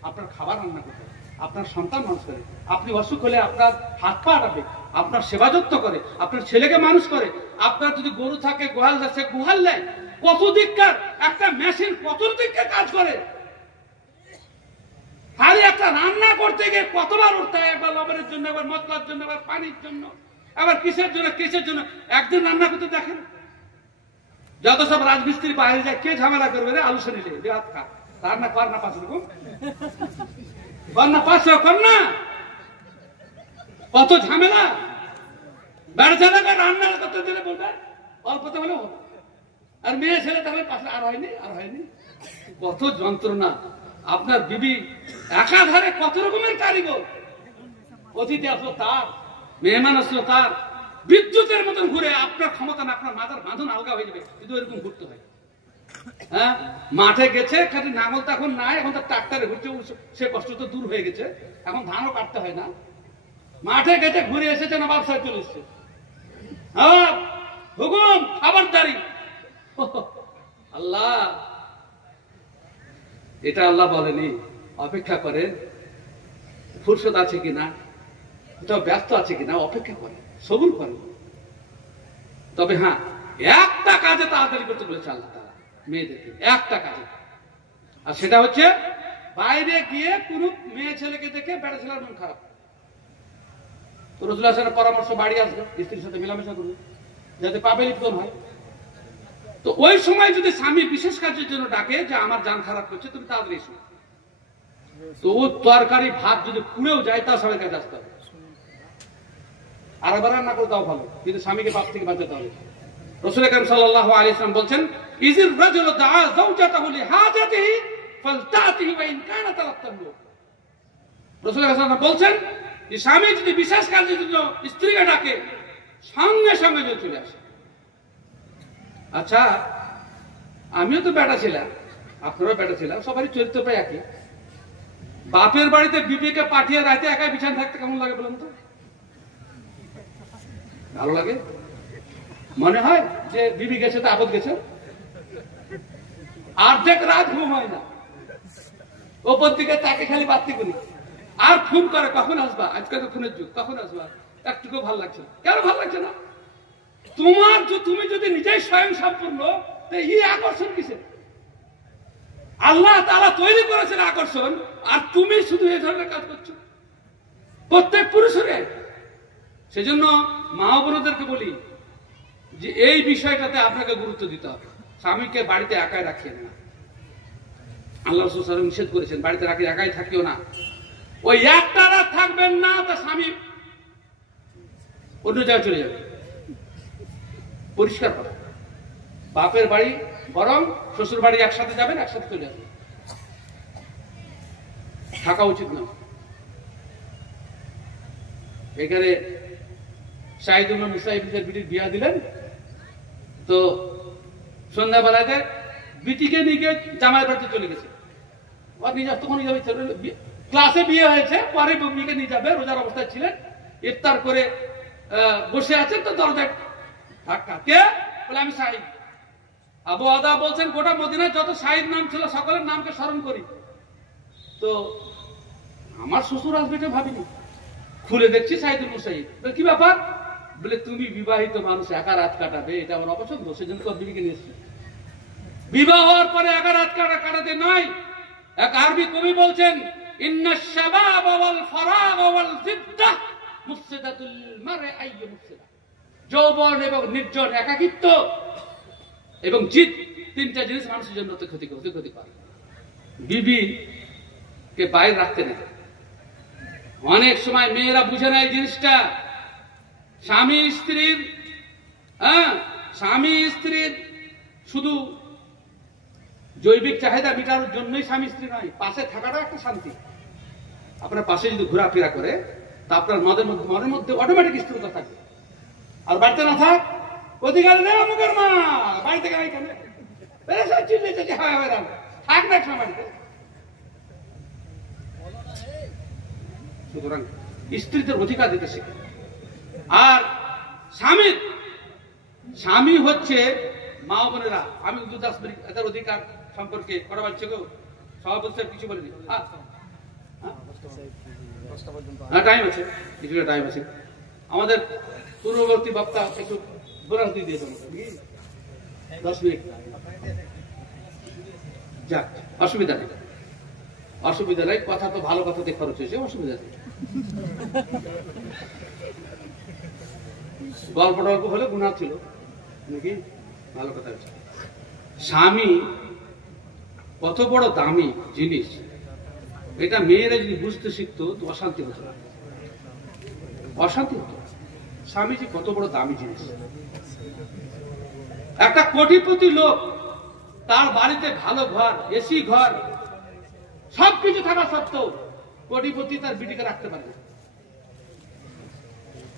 আপনার খাবার রান্না করতে, আপনার সন্তান মানুষ করে, আপনি অসুখ হলে আপনার হাত পা আটাবে, আপনার সেবা যত্ন করে, আপনার ছেলেকে মানুষ করে, আপনার যদি গরু থাকে গোহাল যাচ্ছে গোহাল নেয়, কত দিককার একটা মেশিন কত দিককার কাজ করে। ঘুমাতে গিয়ে কতবার উঠতে হয়, একবার লবণের জন্য, একবার মশলার জন্য, একবার পানির জন্য, আবার কিসের জন্য। একদিন রান্না করতে দেখেন, যত সব রাজমিস্ত্রি বাইরে যায়, কে ঝামেলা করবে রে, আলু শনিলে হাত খা, তার না কর না 5 রকম, কর না 5 রকম না, কত ঝামেলা। বেড়া ছেলেকে রান্না করতে দিলে বলবে অল্পতে হলেও হবে, আর মেয়ে ছেলে তাহলে পাশে আর হয়নি, কত যন্ত্রণা। আপনার বিবি একাধারে কত রকমের কারিগর, অতিথি আসলো তার, মেহমান আসলো তার, বিদ্যুতের মতন ঘুরে, আপনার ক্ষমতা না, আপনার মাথার বাঁধন আলগা হয়ে যাবে, কিন্তু এরকম ঘুরতে হয়। হ্যাঁ, মাঠে গেছে, খালি নাঙল তো এখন নাই, এখন তো ট্রাক্টরে ঘুরছে, সে কষ্ট তো দূর হয়ে গেছে, এখন ধানও কাটতে হয় না। মাঠে গেছে, ঘুরে এসেছে, নবাব সাহেব চলে এসছে, হুকুম খবরদারি। আল্লাহ, এটা আল্লাহ বলেনি, অপেক্ষা করে, ফুরসত আছে কিনা, ব্যস্ত আছে কিনা, অপেক্ষা করে, সবুর করে। তবে হ্যাঁ, একটা কাজে তাড়াতাড়ি করতে বলেছে আল্লাহ তাআলা মেয়েদেরকে, একটা কাজে, আর সেটা হচ্ছে বাইরে গিয়ে কোন মেয়ে ছেলেকে দেখে বেটা ছেলের মন খারাপ, তো রাসূলুল্লাহ সাল্লাল্লাহু আলাইহি ওয়াসাল্লাম পরামর্শ, বাড়ি আসবে, স্ত্রীর সাথে মেলামেশা করবে, যাতে পাপে লিপ্ত হয়। তো ওই সময় যদি স্বামী বিশেষ কাজের জন্য ডাকে যে আমার জান খারাপ করছে, তুমি তাড়াতাড়ি এসো, তো ও তরকারি ভাত যদি পুড়েও যায়, তাও সবাই কাছে আসতে হবে, আর আবার রান্না করে তাও ভালো, কিন্তু স্বামীকে পাপ থেকে বাঁচাতে হবে। রাসূল আকরাম সাল্লাল্লাহু আলাইহি ওয়াসাল্লাম বলছেন, ইজির রাজুলু দাআ যাওজাতাহু লিহাজাতিহি ফালতাতিহি ওয়া ইন কানাত তালাত্তাহু। রাসূল আকরাম সাল্লাল্লাহু বলছেন যে স্বামী যদি বিশেষ কাজের জন্য স্ত্রীকে ডাকে, সঙ্গে সঙ্গে যদি চলে আসে। আচ্ছা, আমিও তো বেটা ছিলাম, আপনারাও বেটা ছিলাম, সবারই চরিত্র প্রায় একই। বাপের বাড়িতে বিবিকে পাঠিয়ে রাতে একা বিছানা থাকতে কেমন লাগে বলুন তো? ভালো লাগে? মনে হয় যে বিবি গেছে তো আপদ গেছে, অর্ধেক রাত ঘুম হয় না, ওপর দিকে তাকে খালি বাত্তি করি, আর ফোন করে, কখন আসবা, আজকে তো ফোনের যুগ, কখন আসবা, একটুকু ভালো লাগছে না। কেন ভালো লাগছে না? তুমি যদি নিজেই স্বয়ং সম্পূর্ণ, এই আকর্ষণ কিসে? আল্লাহ তাআলা তৈরি করেছেন আকর্ষণ, আর তুমি শুধু এই ধরনের কাজ করছো, প্রত্যেক পুরুষের। সেজন্য মা বোনদেরকে বলি যে এই বিষয়টাতে আপনাকে গুরুত্ব দিতে হবে। স্বামীকে বাড়িতে একাই রাখিয়েন না, আল্লাহ রাসূল সাল্লাল্লাহু আলাইহি ওয়াসাল্লাম নিষেধ করেছেন, বাড়িতে রাখি একাই থাকিও না। ওই একটা রাত থাকবেন না, তা স্বামী অন্য জায়গায় চলে যাবে। পরিষ্কার কথা, বাপের বাড়ি বরং শ্বশুর বাড়ি একসাথে যাবেন, একসাথে চলে আসবেন, থাকা উচিত না। এখানে শাহিদুল মুসাইফের বিটির বিয়া দিলেন, তো সন্ধ্যাবেলাতে বিটিকে নিয়ে জামাই বাড়িতে চলে গেছে, তখনই যাবে, ক্লাসে বিয়ে হয়েছে, পরে বিবিকে নিয়ে যাবে, রোজার অবস্থায় ছিলেন, ইফতার করে বসে আছেন, তো দরজায় ধাক্কা, কে বলে আমি শাহিদ। আবু আদা বলছেন গোটা মদিনায় যত শাহিদ নাম ছিল সকলের নামকে স্মরণ করি, তো আমার শ্বশুর আসবে এটা ভাবিনি, খুলে দেখছি শাহিদুল মুসাইফ। কি ব্যাপার? বলে তুমি বিবাহিত মানুষ, একা রাত কাটাবে, এটা আমার অপছন্দ, সেজন্য তোর বিবিকে নিয়ে এসছি। বিবাহ হওয়ার পরে একা রাত কাটাতে নয়। এক আরবি কবি বলছেন, ইন্নাশ শাবাব ওয়াল ফারাগ ওয়াল জিদ্দাহ মুফসিদাতুল মার'i আইয়ু মুফসিদা। যৌবন এবং নির্জন, একাকিত্ব এবং জিদ, তিনটা জিনিস মানুষের জন্য ক্ষতি করে। বিবি কে বাইরে রাখতে নেই। অনেক সময় মেয়েরা বুঝে না এই জিনিসটা। স্বামী স্ত্রীর শুধু জৈবিক চাহিদা মেটানোর জন্যই স্বামী স্ত্রী নয়, পাশে থাকাটা একটা শান্তি। আপনার পাশে যদি ঘোরাফেরা করে, তা আপনার মনের মধ্যে অটোমেটিক স্থিরতা থাকবে। আর বাড়িতে না থাক, অধিকার নেই অমুকের মা, বাড়িতে গেলে চিল্লে চেঁচে থাক না একটা বাড়িতে। সুতরাং স্ত্রীদের অধিকার দিতে শিখে। আর স্বামী হচ্ছে মা বোনেরা, আমি এদের অধিকার সম্পর্কে কথা বলছি গো, সভাপতি কিছু বলিনি। টাইম আছে, কিছুটা টাইম আছে। আমাদের পূর্ববর্তী বক্তা একটু বোনাস দিয়ে দিয়েছেন, 10 মিনিট, যাক অসুবিধা নেই। অসুবিধা নাই, কথা তো ভালো কথাতে খরচ হয়েছে, অসুবিধা নেই। গল্প টল্প হলে গুনাহ ছিল নাকি, ভালো কথা হচ্ছে। স্বামী কত বড় দামি জিনিস, এটা মেয়েরা যদি বুঝতে শিখতো তো অশান্তি হতো না, অশান্তি হতো। স্বামী যে কত বড় দামি জিনিস। একটা কোটিপতি লোক, তার বাড়িতে ভালো ঘর, এসি ঘর, সবকিছু থাকা সত্ত্বেও কোটিপতি তার বিটিকে রাখতে পারে না,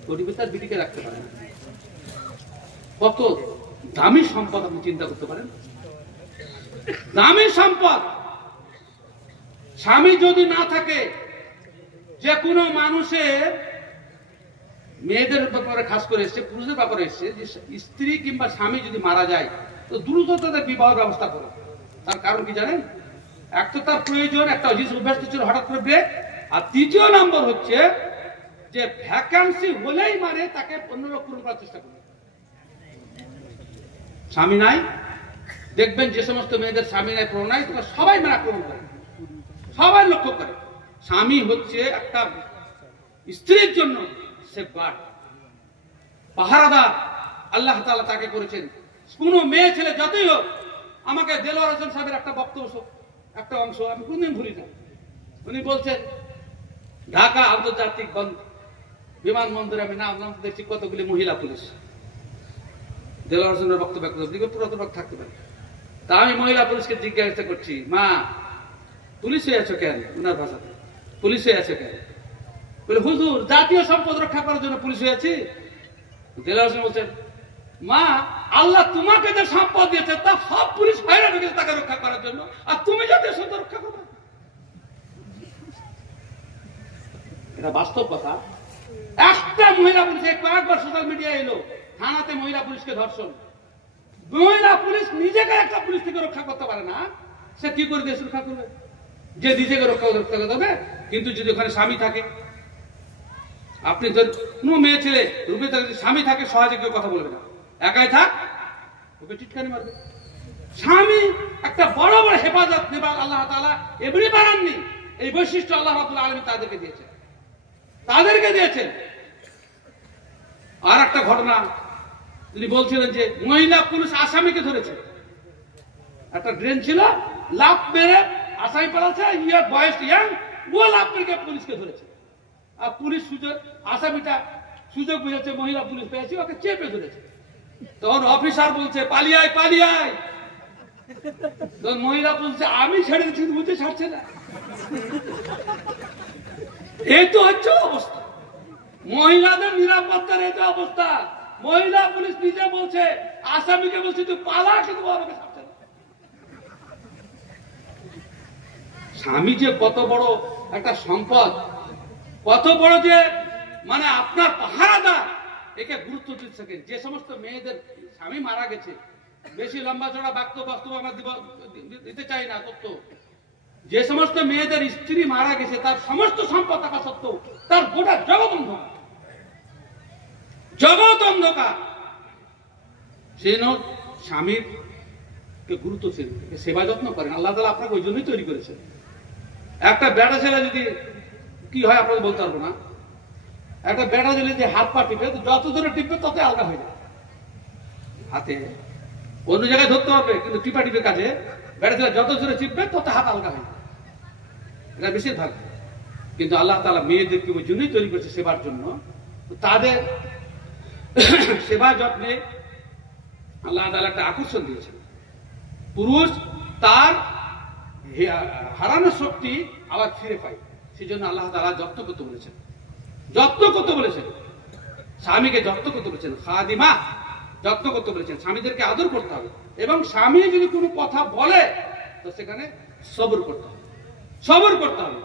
কোটিপতি তার বিটিকে রাখতে পারে না। কত দামি সম্পদ আপনি চিন্তা করতে পারেন, দামি সম্পদ। স্বামী যদি না থাকে, যে কোনো মানুষের, মেয়েদের ব্যাপারে খাস করে এসছে, পুরুষের ব্যাপারে এসছে, যে স্ত্রী কিংবা স্বামী যদি মারা যায় তো দ্রুত তাদের বিবাহ ব্যবস্থা করো। তার কারণ কি জানেন? এক তো তার প্রয়োজন, একটা অভ্যাস ছিল হঠাৎ করে ব্রেক, আর দ্বিতীয় নম্বর হচ্ছে যে ভ্যাকান্সি হলেই মানে তাকে অন্য লোক পূরণ করার চেষ্টা করবে। স্বামী নাই, দেখবেন যে সমস্ত মেয়েদের স্বামী নাই, প্রণয়, তারা সবাই মানে আক্রমণ করে, সবাই লক্ষ্য করে। স্বামী হচ্ছে একটা স্ত্রীর জন্য সেফগার্ড, পাহারাদার। আল্লাহ তাআলা তাকে করেছেন। কোন মেয়ে ছেলে যতই হোক, আমাকে দেলোয়ার হোসেন সাহেবের একটা বক্তব্য, একটা অংশ আমি কোনদিন ভুলি না। উনি বলছেন, ঢাকা আন্তর্জাতিক বিমানবন্দরে আমি নাম দেখছি কতগুলি মহিলা পুলিশ। দেলোয়ার হোসেনের বক্তব্য থাকতে পারে। তা আমি মহিলা পুলিশকে জিজ্ঞাসা করছি, মা পুলিশ হয়ে আছো কেন? ওনার ভাষাতে পুলিশ হয়ে আছে কেন? বলে, হুজুর জাতীয় সম্পদ রক্ষা করার জন্য পুলিশ হয়েছি। দেলোয়ার হোসেন বলছেন, মা আল্লাহ তোমাকে যে সম্পদ দিয়েছে তা সব পুলিশ হয়রান হয়ে তাকে রক্ষা করার জন্য, আর তুমি জাতীয় সম্পদ রক্ষা করবে। এটা বাস্তব কথা। একটা মহিলা পুলিশ, কয়েকবার সোশ্যাল মিডিয়া এলো, থানাতে মহিলা পুলিশকে ধর্ষণ। মহিলা পুলিশ নিজেকে একটা পুলিশ থেকে রক্ষা করতে পারে না, সে কি করে দেশ রক্ষা করবে? যে নিজেকে রক্ষা করতে হবে, কিন্তু যদি ওখানে স্বামী থাকে, আপনি কোনো মেয়ে ছেলে রূপে থাকে, স্বামী থাকে, সহজে কেউ কথা বলবে না, একাই থাক, ওকে টিটকারি মারবে। স্বামী একটা বড় বড় হেফাজত নেবার আল্লাহ তাআলা এমনি বানাননি, এই বৈশিষ্ট্য আল্লাহ রাব্বুল আলামিন তাদেরকে দিয়েছেন, তাদেরকে দিয়েছেন। আর একটা ঘটনা, তিনি বলছিলেন যে মহিলা পুলিশ আসামিকে ধরেছে, একটা ড্রেন ছিল, লাফ মেরে আসামি পালাচ্ছে, ইয়ার বয়স ইয়াং, ও লাফ মেরে পুলিশকে ধরেছে। আর পুলিশ আসামিটা সুযোগ বুঝেছে, মহিলা পুলিশ পেয়েছে, ওকে চেপে ধরেছে। তখন অফিসার বলছে, পালিয়ায় পালিয়ায়। তখন মহিলা বলছে, আমি ছেড়ে দিচ্ছি, বুঝতে ছাড়ছে না। এই তো হচ্ছে অবস্থা, মহিলাদের নিরাপত্তার এই তো অবস্থা। মহিলা পুলিশ নিজে বলছে, আসামিকে বলছে তুই পালা, কিন্তু আমাকে ছাড়ছে না। স্বামী যে কত বড় একটা সম্পদ, কত বড় যে মানে আপনার পাহারাদার, একে গুরুত্ব দিচ্ছেন। যে সমস্ত মেয়েদের স্বামী মারা গেছে, বেশি লম্বা চড়া বাস্তব আমরা দিতে চাই না তথ্য, যে সমস্ত মেয়েদের স্ত্রী মারা গেছে, তার সমস্ত সম্পদ থাকা সত্ত্বেও তার গোটা জগৎ অন্ধকার, জগৎ অন্ধকার। সেই স্বামীর গুরুত্ব সেবা যত্ন করেন। আল্লাহ তাআলা আপনাকে ওই জন্যই তৈরি করেছেন। একটা বেটা ছেলে যদি কি হয় আপনাকে বলতে পারবো না, একটা বেটা ছেলে যে হাত পা টিপে, যত দূরে টিপবে তত আলগা হয়ে যায়। হাতে অন্য জায়গায় ধরতে পারবে, কিন্তু টিপা টিপের কাছে বেটা ছেলে যত দূরে টিপবে তত হাত আলগা হয়ে যায়, এটা বেশিরভাগ। কিন্তু আল্লাহ তাআলা মেয়েদেরকে ওই জন্যই তৈরি করেছে সেবার জন্য। তাদের সেবা যত্নে আল্লাহ তাআলা একটা আকর্ষণ দিয়েছেন। পুরুষ তার হারানো শক্তি আবার ফিরে পায়, সেই জন্য আল্লাহ তাআলা যত্ন করতে বলেছেন, যত্ন করতে বলেছেন, স্বামীকে যত্ন করতে বলেছেন, খাদিমা যত্ন করতে বলেছেন। স্বামীদেরকে আদর করতে হবে, এবং স্বামী যদি কোনো কথা বলে তো সেখানে সবর করতে হবে, সবর করতে হবে।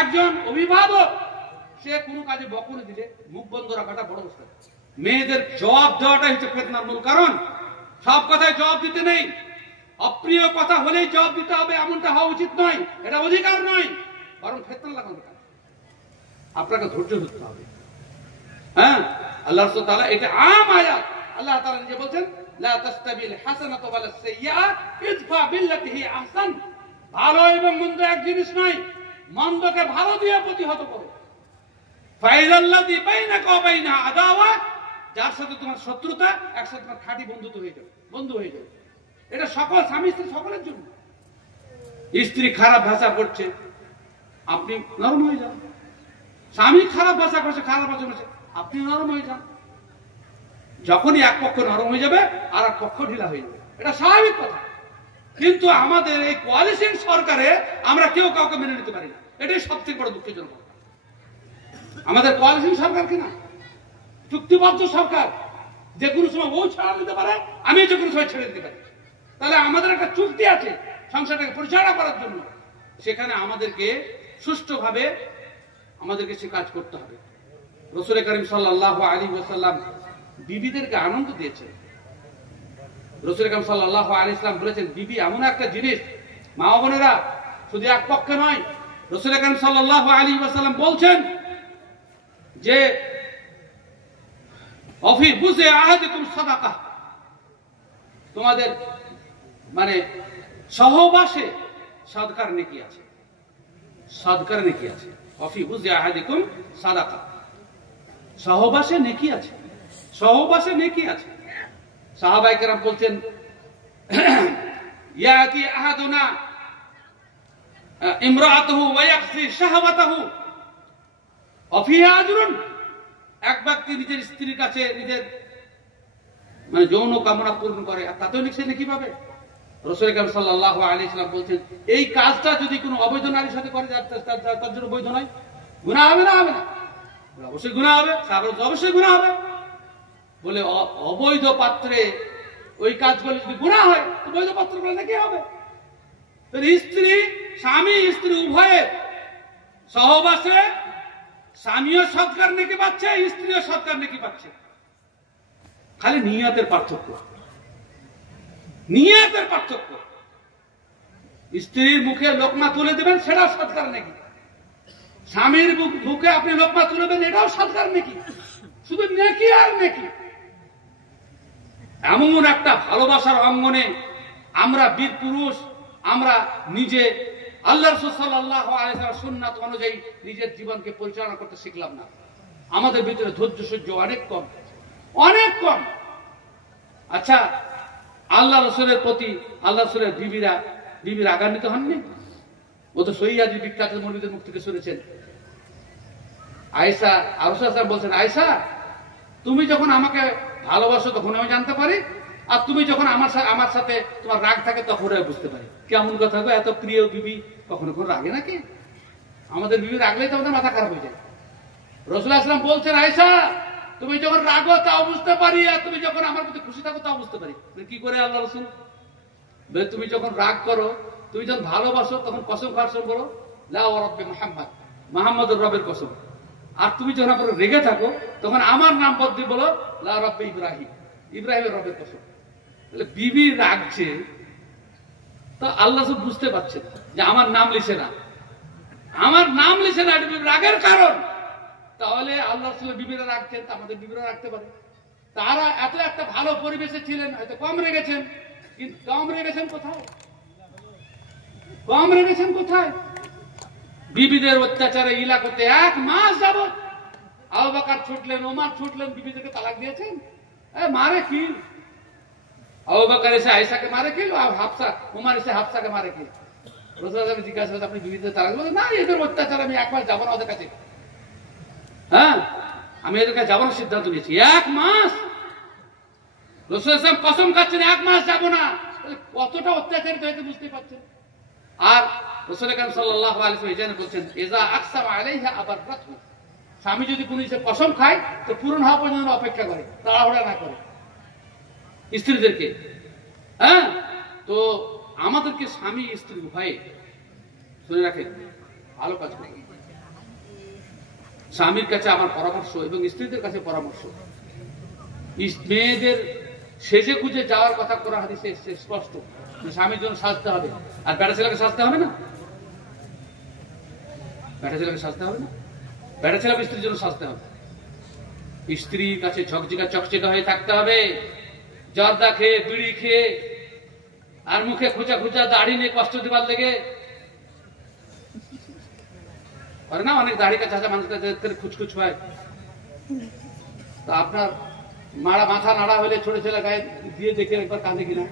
একজন অভিভাবক সে কোনো কাজে বকুনি দিলে মুখ বন্ধ রাখাটা বড় অবস্থা। মেয়েদের জবাব দেওয়াটাই হচ্ছে ফিতনার মূল কারণ। সব কথায় জবাব দিতে নেই, অপ্রিয় কথা হলেই জবাব দিতে হবে এমনটা হওয়া উচিত নয়, এটা অধিকার নয়, বরং ফিতনা লাগানো কাজ। আপনাকে ধৈর্য ধরতে হবে। হ্যাঁ, আল্লাহ সুবহানাহু ওয়া তাআলা এটা আম আয়াত, আল্লাহ তাআলা নিজে বলছেন, লা তাস্তাবিল হাসানাতু ওয়ালাস সাইয়্যা ইদফা বিল্লাতি হি আহসান। ভালো এবং মন্দ এক জিনিস নয়, মন্দকে ভালো দিয়ে প্রতিহত করো। ফাইজাল্লাযী বাইনাকা ওয়া বাইনা আদাওয়া, যার সাথে তোমার শত্রুতা একসাথে তোমার খাঁটি বন্ধুত্ব হয়ে যাবে, বন্ধু হয়ে যাবে। এটা সকল স্বামী স্ত্রী সকলের জন্য। স্ত্রী খারাপ ভাষা করছে, আপনি নরম হয়ে যান। স্বামী খারাপ ভাষা করছে, খারাপ ভাষা করছে, আপনি নরম হয়ে যান। যখনই এক পক্ষ নরম হয়ে যাবে আর এক পক্ষ ঢিলা হয়ে যাবে, এটা স্বাভাবিক কথা। কিন্তু আমাদের এই কোয়ালিশন সরকারে আমরা কেউ কাউকে মেনে নিতে পারি না, এটাই সবথেকে বড় দুঃখজনক। আমাদের কোয়ালিশন সরকার কিনা চুক্তিবদ্ধ সরকার, যে কোনো সময় ও ছাড়া দিতে পারে, আমি যে কোনো সময় ছেড়ে দিতে পারি। তাহলে আমাদের একটা চুক্তি আছে সংসারটাকে পরিচালনা করার জন্য, সেখানে আমাদেরকে সুষ্ঠুভাবে আমাদেরকে সে কাজ করতে হবে। রাসূল করিম সাল্লাল্লাহু আলাইহি ওয়াসাল্লাম বিবিদেরকে আনন্দ দিয়েছেন। রাসূল করিম সাল্লাল্লাহু আলাইহি ওয়াসাল্লাম বলেছেন, বিবি এমন একটা জিনিস, মা বোনেরা শুধু এক পক্ষে নয়, রাসূল করিম সাল্লাল্লাহু আলাইহি ওয়াসাল্লাম বলছেন যে অফি বুযে আহাদিকুম সাদাকা, তোমাদের মানে সহবাসে সাদকার নেকি আছে, সাদকার নেকি আছে। অফি বুযে আহাদিকুম সাদাকা, সহবাসে নেকি আছে, সহবাসে নেকি আছে। সাহাবায়ে কেরাম বলছেন, ইয়াতি আহাদুনা ইমরাআতুহু ওয়া ইয়াকসি শাহওয়াতাহু অফিহা আজরুন, এক ব্যক্তি নিজের স্ত্রীর কাছে নিজের মানে যৌন কামনা পূরণ করে, আর তাতেও সে নেকি পাবে। রাসূল করিম সাল্লাল্লাহু আলাইহি ওয়াসাল্লাম বলছেন, এই কাজটা যদি কোনো অবৈধ নারীর সাথে করে তার জন্য বৈধ নয়, গুনাহ হবে না? হবে না, অবশ্যই গুনাহ হবে, অবশ্যই গুনাহ হবে। বলে অবৈধ পাত্রে ওই কাজগুলো যদি গুনাহ হয়, তো বৈধ পাত্রগুলো নাকি হবে। স্ত্রী, স্বামী স্ত্রী উভয়ে সহবাসে স্বামীও সৎকার নেকি পাচ্ছে, স্ত্রীও সৎকার নেকি পাচ্ছে। খালি নিয়তের পার্থক্য, নিয়তের পার্থক্য। স্ত্রীর মুখে লোকমা তুলে দেবেন, সেটাও সৎকার নেকি। স্বামীর মুখে আপনি লোকমা তুলে দেবেন, এটাও সৎকার নেকি। শুধু নেকি আর নেকি। এমন একটা ভালোবাসার অঙ্গনে আমরা বীর পুরুষ, আমরা নিজে আল্লাহ রাসূল সাল্লাল্লাহু আলাইহি ওয়াসাল্লাম সুন্নাত অনুযায়ী নিজের জীবনকে পরিচালনা করতে শিখলাম না। আমাদের ভিতরে ধৈর্য সহ্য অনেক কম, অনেক কম। আচ্ছা, আল্লাহ রাসূলের প্রতি আল্লাহ রাসূলের বিবি রাগান্বিত হননি? ও তো সহিহ হাদিস বিখ্যাত মুরব্বিদের মুখ থেকে শুনেছেন। আয়েশা, রাসূল সাল্লাল্লাহু আলাইহি ওয়াসাল্লাম বলছেন, আয়েশা তুমি যখন আমাকে ভালোবাসো তখন আমি জানতে পারি, আর তুমি যখন আমার সাথে তোমার রাগ থাকে তখন আমি বুঝতে পারি। কেমন কথা গো, এত প্রিয় বিবি কখনো কখনো রাগে নাকি? আমাদের বিবি রাগলেই তো আমাদের মাথা খারাপ হয়ে যায়। রাসূল সাল্লাল্লাহু আলাইহি ওয়াসাল্লাম বলছেন, আয়েশা তুমি যখন রাগো তাও বুঝতে পারি, আর তুমি যখন আমার প্রতি খুশি থাকো তাও বুঝতে পারি। কি করে আল্লাহ রাসূল? তুমি যখন রাগ করো, তুমি যখন ভালোবাসো তখন কসম খাওয়ার বলো লা ওয়া রাব্বি মুহাম্মদ, মুহাম্মদুর রবের কসম। আর তুমি যখন আপনার রেগে থাকো তখন আমার নাম বদলে বলো লা রাব্বি ইব্রাহিম, ইব্রাহিমের রবের কসম। তাহলে বিবি রাগছে তো আল্লাহ সব বুঝতে পারছেন যে আমার নাম লিখে না, আমার নাম লিখে না, এটা রাগের কারণ। তাহলে আল্লাহ রাসূলের বিবিরা রাখছেন, আমাদের বিবিরা রাখতে পারে। তারা এত একটা ভালো পরিবেশে ছিলেন, হয়তো কম রেগেছেন, কিন্তু কম রেগেছেন কোথায়? কম রেগেছেন কোথায়? বিবিদের অত্যাচারে ইলা করতে 1 মাস যাবত আবু বকর ছুটলেন, ওমর ছুটলেন, বিবিদেরকে তালাক দিয়েছেন। মারে কি? আবু বকর এসে আয়েশাকে মারে কি, হাফসা ওমর এসে হাফসাকে মারে কি? রাসূলুল্লাহ জিজ্ঞাসা করলেন, আপনি বিবিদের তালাক দিলেন? না, এদের অত্যাচার আমি 1 মাস যাবো না ওদের কাছে। হ্যাঁ, আমি এদের কাছে যাবো না সিদ্ধান্ত নিয়েছি। 1 মাস রাসূলুল্লাহ কসম খাচ্ছেন 1 মাস যাবো না। কতটা অত্যাচারিত হয়েছে বুঝতে পারছেন। আর রাসূল আকরাম সাল্লাল্লাহু আলাইহি ওয়াসাল্লাম বলছেন, ইজা আকসামা আলাইহা আবাররাতহু, স্বামী যদি কোনো কিছু কসম খায় তো পূরণ হওয়া পর্যন্ত অপেক্ষা করে, তাড়াহুড়া না করে স্ত্রীদেরকে। হ্যাঁ, তো আমাদেরকে স্বামী স্ত্রী উভয়ে শুনে রাখেন, ভালো কাজ করবেন। স্বামীর কাছে আমার পরামর্শ এবং স্ত্রীদের কাছে পরামর্শ, মেয়েদের সেজে গুজে যাওয়ার কথা কোরআন হাদিসে স্পষ্ট। স্বামীর জন্য সাজতে হবে, আর বেটা ছেলেকে সাজতে হবে না, বেটা ছেলেকে সাজতে হবে না, বেটা ছেলে স্ত্রীর জন্য সাজতে হবে। স্ত্রীর কাছে ঝকঝকা চকচকা হয়ে থাকতে হবে, জর্দা খেয়ে বিড়ি খেয়ে আর মুখে খুঁচা খুঁচা দাড়ি নিয়ে কষ্ট দেবার লেগে করে না অনেক দাড়ি কাছে মানুষের খুচখুচ হয়, তা আপনার মাথা নাড়া হলে ছোট ছেলে গায়ে দিয়ে দেখে একবার কাঁদে কিনা?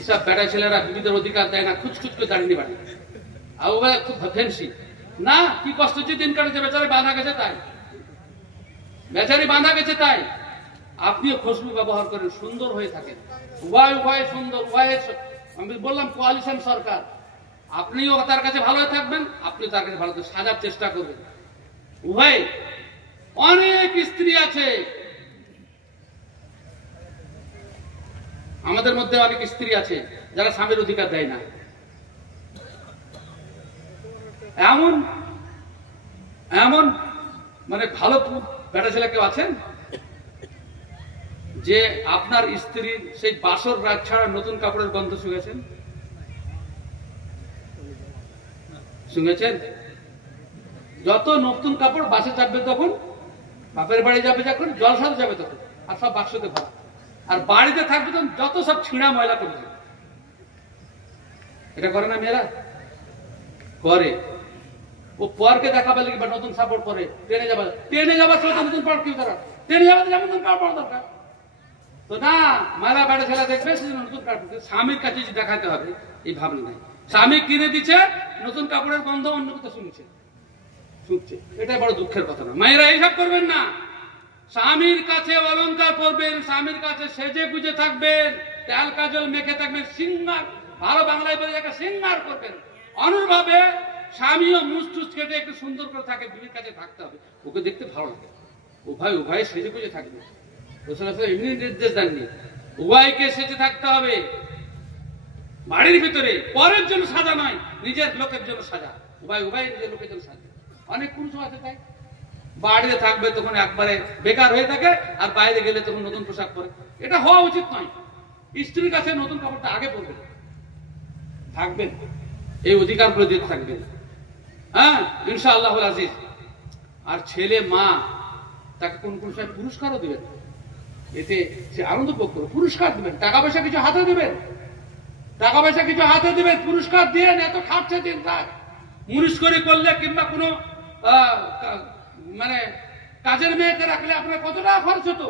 এসব বেটা ছেলেরা বিবিদের অধিকার দেয় না, খুচখুচ করে দাঁড়িয়ে বাড়ি, আর ওরা খুব ফেন্সি না, কি কষ্ট যে দিন কাটেছে, বেচারি বাঁধা গেছে তাই, বেচারি বাঁধা গেছে তাই। আপনিও খুশবু ব্যবহার করেন, সুন্দর হয়ে থাকেন, উভয় সুন্দর, আমি বললাম কোয়ালিশন সরকার, আপনিও তার কাছে ভালো থাকবেন, আপনি তার কাছে ভালো সাজার চেষ্টা করবেন। উভয় অনেক স্ত্রী আছে, আমাদের মধ্যে অনেক স্ত্রী আছে যারা স্বামীর অধিকার দেয় না। এমন এমন মানে ভালো বেটা ছেলে কেউ আছেন যে আপনার স্ত্রীর সেই বাসর রাত ছাড়া নতুন কাপড়ের গন্ধ শুনেছেন? শুনেছেন? যত নতুন কাপড় বাসে চাপবে তখন, বাপের বাড়ি যাবে যখন, জলসাতে যাবে তখন, আর সব বাক্সতে ভরা, আর বাড়িতে থাকবে তখন যত সব ছিঁড়া ময়লা করে দেবে। এটা করে না মেয়েরা? করে। ও পরকে দেখাবে লাগবে নতুন কাপড় পরে, ট্রেনে যাবার সময় নতুন কাপড় কি দরকার, ট্রেনে যাবে নতুন কাপড় দরকার তো না, মেয়েরা বেটা ছেলে দেখবে নতুন কাপড়, স্বামীর কাছে যে দেখাতে হবে এই ভাবনা নাই। স্বামী কিনে দিচ্ছে, নতুন কাপড়ের গন্ধ অন্য কোথাও শুনছে, এটা বড় দুঃখের কথা না। মায়েরা এইসব করবেন না, স্বামীর কাছে অলংকার পরবেন, স্বামীর কাছে সেজে গুজে থাকবেন, তেল কাজল মেখে থাকবেন, সিঙ্গার, ভালো বাংলায় বলে যাকে সিঙ্গার করবেন। অনুরূপভাবে স্বামীও মুচটুচ কেটে একটু সুন্দর করে থাকে, বিবির কাছে থাকতে হবে, ওকে দেখতে ভালো লাগে, উভয় সেজে গুজে থাকবে। এমনি নির্দেশ দেননি, উভয়কে সেজে থাকতে হবে। বাড়ির ভিতরে পরের জন্য সাজা নয়, নিজের লোকের জন্য সাজা, উভয় নিজের লোকের জন্য সাজা। অনেক পুরুষ আছে তাই, বাড়িতে থাকবে তখন একবারে বেকার হয়ে থাকে, আর বাইরে গেলে তখন নতুন পোশাক পরে। এটা হওয়া উচিত নয়। স্ত্রীর কাছে নতুন কাপড়টা আগে পরবেন, থাকবেন, এই অধিকার করে দিতে থাকবেন, হ্যাঁ ইনশাআল্লাহ আজিজ। আর ছেলে মা তাকে কোন সময় পুরস্কারও দিবেন, এতে সে আনন্দ ভোগ করবে, পুরস্কার দিবেন, টাকা পয়সা কিছু হাতে দিবেন, পুরস্কার দিয়ে এত খাচ্ছে দিন রাত, মুনিশ করে করলে কিংবা কোনো মানে কাজের মেয়েকে রাখলে আপনার কত টাকা খরচ হতো?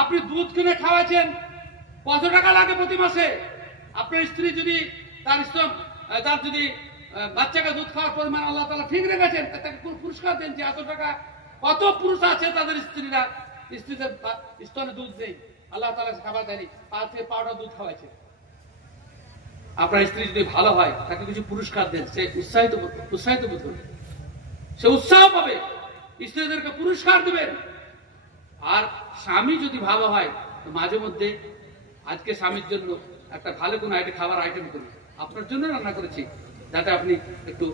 আপনি দুধ কিনে খাওয়াচ্ছেন, কত টাকা লাগে প্রতি মাসে? আপনার স্ত্রী যদি তার যদি বাচ্চাকে দুধ খাওয়ার পরিমাণ আল্লাহ তাআলা ঠিক রেখেছেন, তাকে পুরস্কার দেন যে এত টাকা। কত পুরুষ আছে তাদের স্ত্রীদের স্তনে দুধ দেয়, আল্লাহ তাআলা খাবার দেয়নি, পাঁচে পাউডার দুধ খাওয়াইছে। আপনার স্ত্রী যদি ভালো হয়, তাকে কিছু পুরস্কার দেন, সে উৎসাহিত বোধ করবে, সে উৎসাহ পাবে, স্ত্রীদেরকে পুরস্কার দিবেন। আর স্বামী যদি ভালো হয়, তো মাঝে মধ্যে আজকে স্বামীর জন্য একটা ভালো কোনো খাবার আইটেম করি, আপনার জন্য রান্না করেছি, যাতে আপনি একটু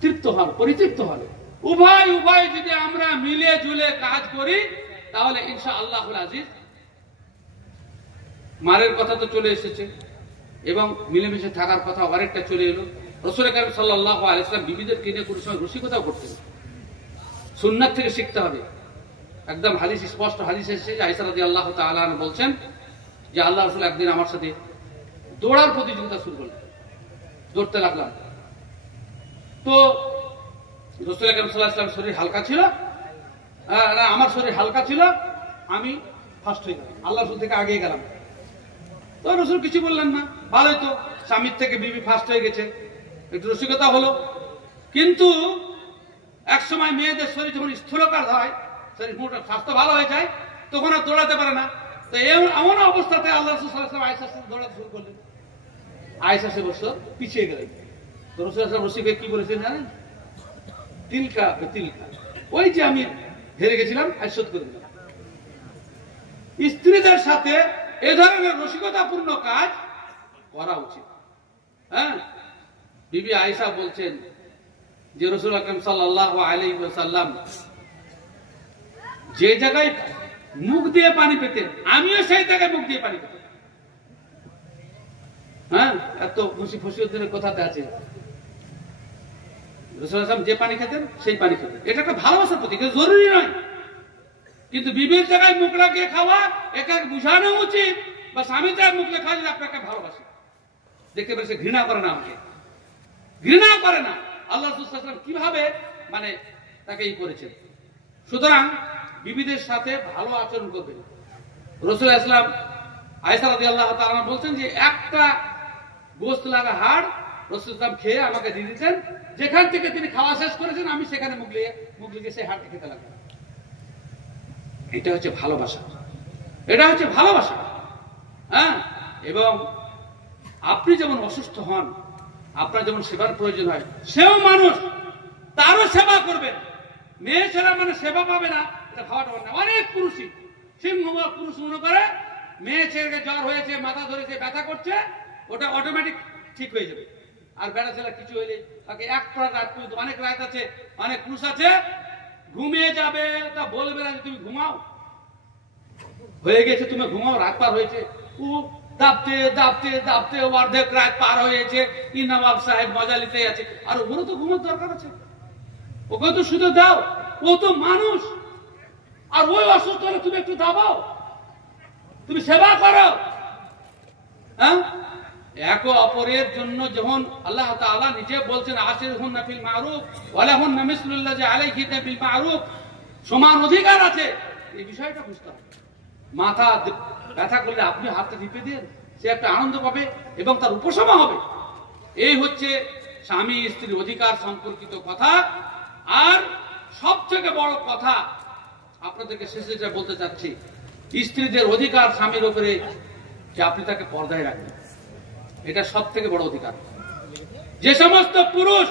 তৃপ্ত হন, পরিতৃপ্ত হন। উভয় যদি আমরা মিলে জুলে কাজ করি, তাহলে ইনশাআল্লাহুল আজিজ মারের কথা তো চলে এসেছে, এবং মিলেমিশে থাকার কথা আরেকটা চলে এলো। রাসূল কারীম সাল্লাল্লাহু আলাইহি ওয়াসাল্লাম বিবিদের কিনে কোনো সময় রসিকতাও করতেন। সুন্নাত থেকে শিখতে হবে, একদম হাদিস, স্পষ্ট হাদিস এসেছে যে আয়েশা রাদিয়াল্লাহু তাআলা আনহা বলছেন যে আল্লাহ রাসূল একদিন আমার সাথে দৌড়ার প্রতিযোগিতা শুরু করলেন, দৌড়তে লাগলাম। তো রাসূল কারীম সাল্লাল্লাহু আলাইহি ওয়াসাল্লাম শরীর হালকা ছিল, আমার শরীর হালকা ছিল, আমি ফার্স্ট হয়ে গেলাম, আল্লাহ রাসূল থেকে আগে গেলাম। তো রাসূল কিছু বললেন না, ভালোই তো, স্বামীর থেকে বিবি ফার্স্ট হয়ে গেছে, একটু রসিকতা হলো। কিন্তু এক সময় মেয়েদের শরীর যখন স্থূলকার হয়, শরীর মোটা স্বাস্থ্য ভালো হয়ে যায়, তখন আর দৌড়াতে পারে না। তো এমন অবস্থাতে আল্লাহ রাসূল সাল্লাল্লাহু আলাইহি ওয়াসাল্লাম আয়েশার সাথে দৌড়াতে শুরু করলেন। আয়েশা সে বছর পিছিয়ে গেলেন। তো রাসূল সাল্লাল্লাহু আলাইহি ওয়াসাল্লাম রসিকে কি বলেছেন জানেন? তিলকা, ওই যে আমি হেরে গেছিলাম, আজ শোধ করে দিলাম। স্ত্রীদের সাথে এ ধরনের রসিকতাপূর্ণ কাজ করা উচিত। হ্যাঁ, বিবি আয়েশা বলছেন যে রাসূল আকরাম সাল্লাল্লাহু আলাইহি ওয়াসাল্লাম যে জায়গায় মুখ দিয়ে পানি পেতেন, আমিও সেই জায়গায় মুখ দিয়ে পানি পেতাম। হ্যাঁ, এত ফসিয়তের কথাতে আছে। রাসূল সাল্লাল্লাহু যে পানি খেতেন সেই পানি খেতেন, এটা একটা ভালোবাসার প্রতীক, জরুরি নয়। কিন্তু বিবির জায়গায় মুখ লাগিয়ে খাওয়া, একে বুঝানো উচিত, বা স্বামী জায়গায় মুখ লেখা যে আপনাকে ভালোবাসে, দেখতে পারে সে ঘৃণা করে না আমাকে, ঘৃণা করে না। আল্লাহ রাসূল সাল্লাল্লাহু আলাইহি ওয়াসাল্লাম কিভাবে মানে তাকে করেছেন। সুতরাং বিবিদের সাথে ভালো আচরণ করবে। রাসূল ইসলাম আয়েশা রাদিয়াল্লাহু তাআলা বলছেন যে একটা গোশত লাগা হাড় রাসূল ইসলাম খেয়ে আমাকে দিয়ে দিতেন, যেখান থেকে তিনি খাওয়া শেষ করেছেন আমি সেখানে মুখ লিয়ে সেই হাড়টা খেতে লাগলাম। এটা হচ্ছে ভালোবাসা, এটা হচ্ছে ভালোবাসা। হ্যাঁ, এবং আপনি যেমন অসুস্থ হন, আপনার যেমন সেবার প্রয়োজন হয়, সেও মানুষ, তারও সেবা করবেন। মেয়ে ছেলে মানে সেবা পাবে না, এটা খাওয়াটা না। অনেক পুরুষই সিংহমা পুরুষ মনে করে মেয়ে ছেলেকে জ্বর হয়েছে, মাথা ধরেছে, ব্যথা করছে, ওটা অটোমেটিক ঠিক হয়ে যাবে। আর বেড়া ছেলে কিছু হইলে তাকে এক রাত পর্যন্ত, অনেক রাত আছে, অনেক পুরুষ আছে ঘুমিয়ে যাবে, তা বলবে না যে তুমি ঘুমাও, হয়ে গেছে তুমি ঘুমাও, রাত পার হয়েছে। ও দাবতে দাবতে দাবতে অর্ধেক রাত পার হয়েছে, ই নবাব সাহেব মজা নিতে আছে। আর ওগুলো তো ঘুমার দরকার আছে, ওকে তো শুধু দাও, ও তো মানুষ। আর ওই অসুস্থ হলে তুমি একটু দাবাও, তুমি সেবা করো। হ্যাঁ, এক অপরের জন্য যখন আল্লাহ তাআলা নিজে বলছেন আশিরহুন্না বিল মারুফ ওয়া লাহুন্না মিসলুল্লাযী আলাইহিন্না বিল মারুফ, সমান অধিকার আছে, এই বিষয়টা বুঝতে হবে। মাথা ব্যথা করলে আপনি হাতটা টিপে দেন, সে একটা আনন্দ পাবে এবং তার উপশম হবে। এই হচ্ছে স্বামী স্ত্রীর অধিকার সম্পর্কিত কথা। আর সব থেকে বড় কথা আপনাদেরকে শেষে যা বলতে চাচ্ছি, স্ত্রীদের অধিকার স্বামীর উপরে যে আপনি তাকে পর্দায় রাখবেন, এটা সব থেকে বড় অধিকার। যে সমস্ত পুরুষ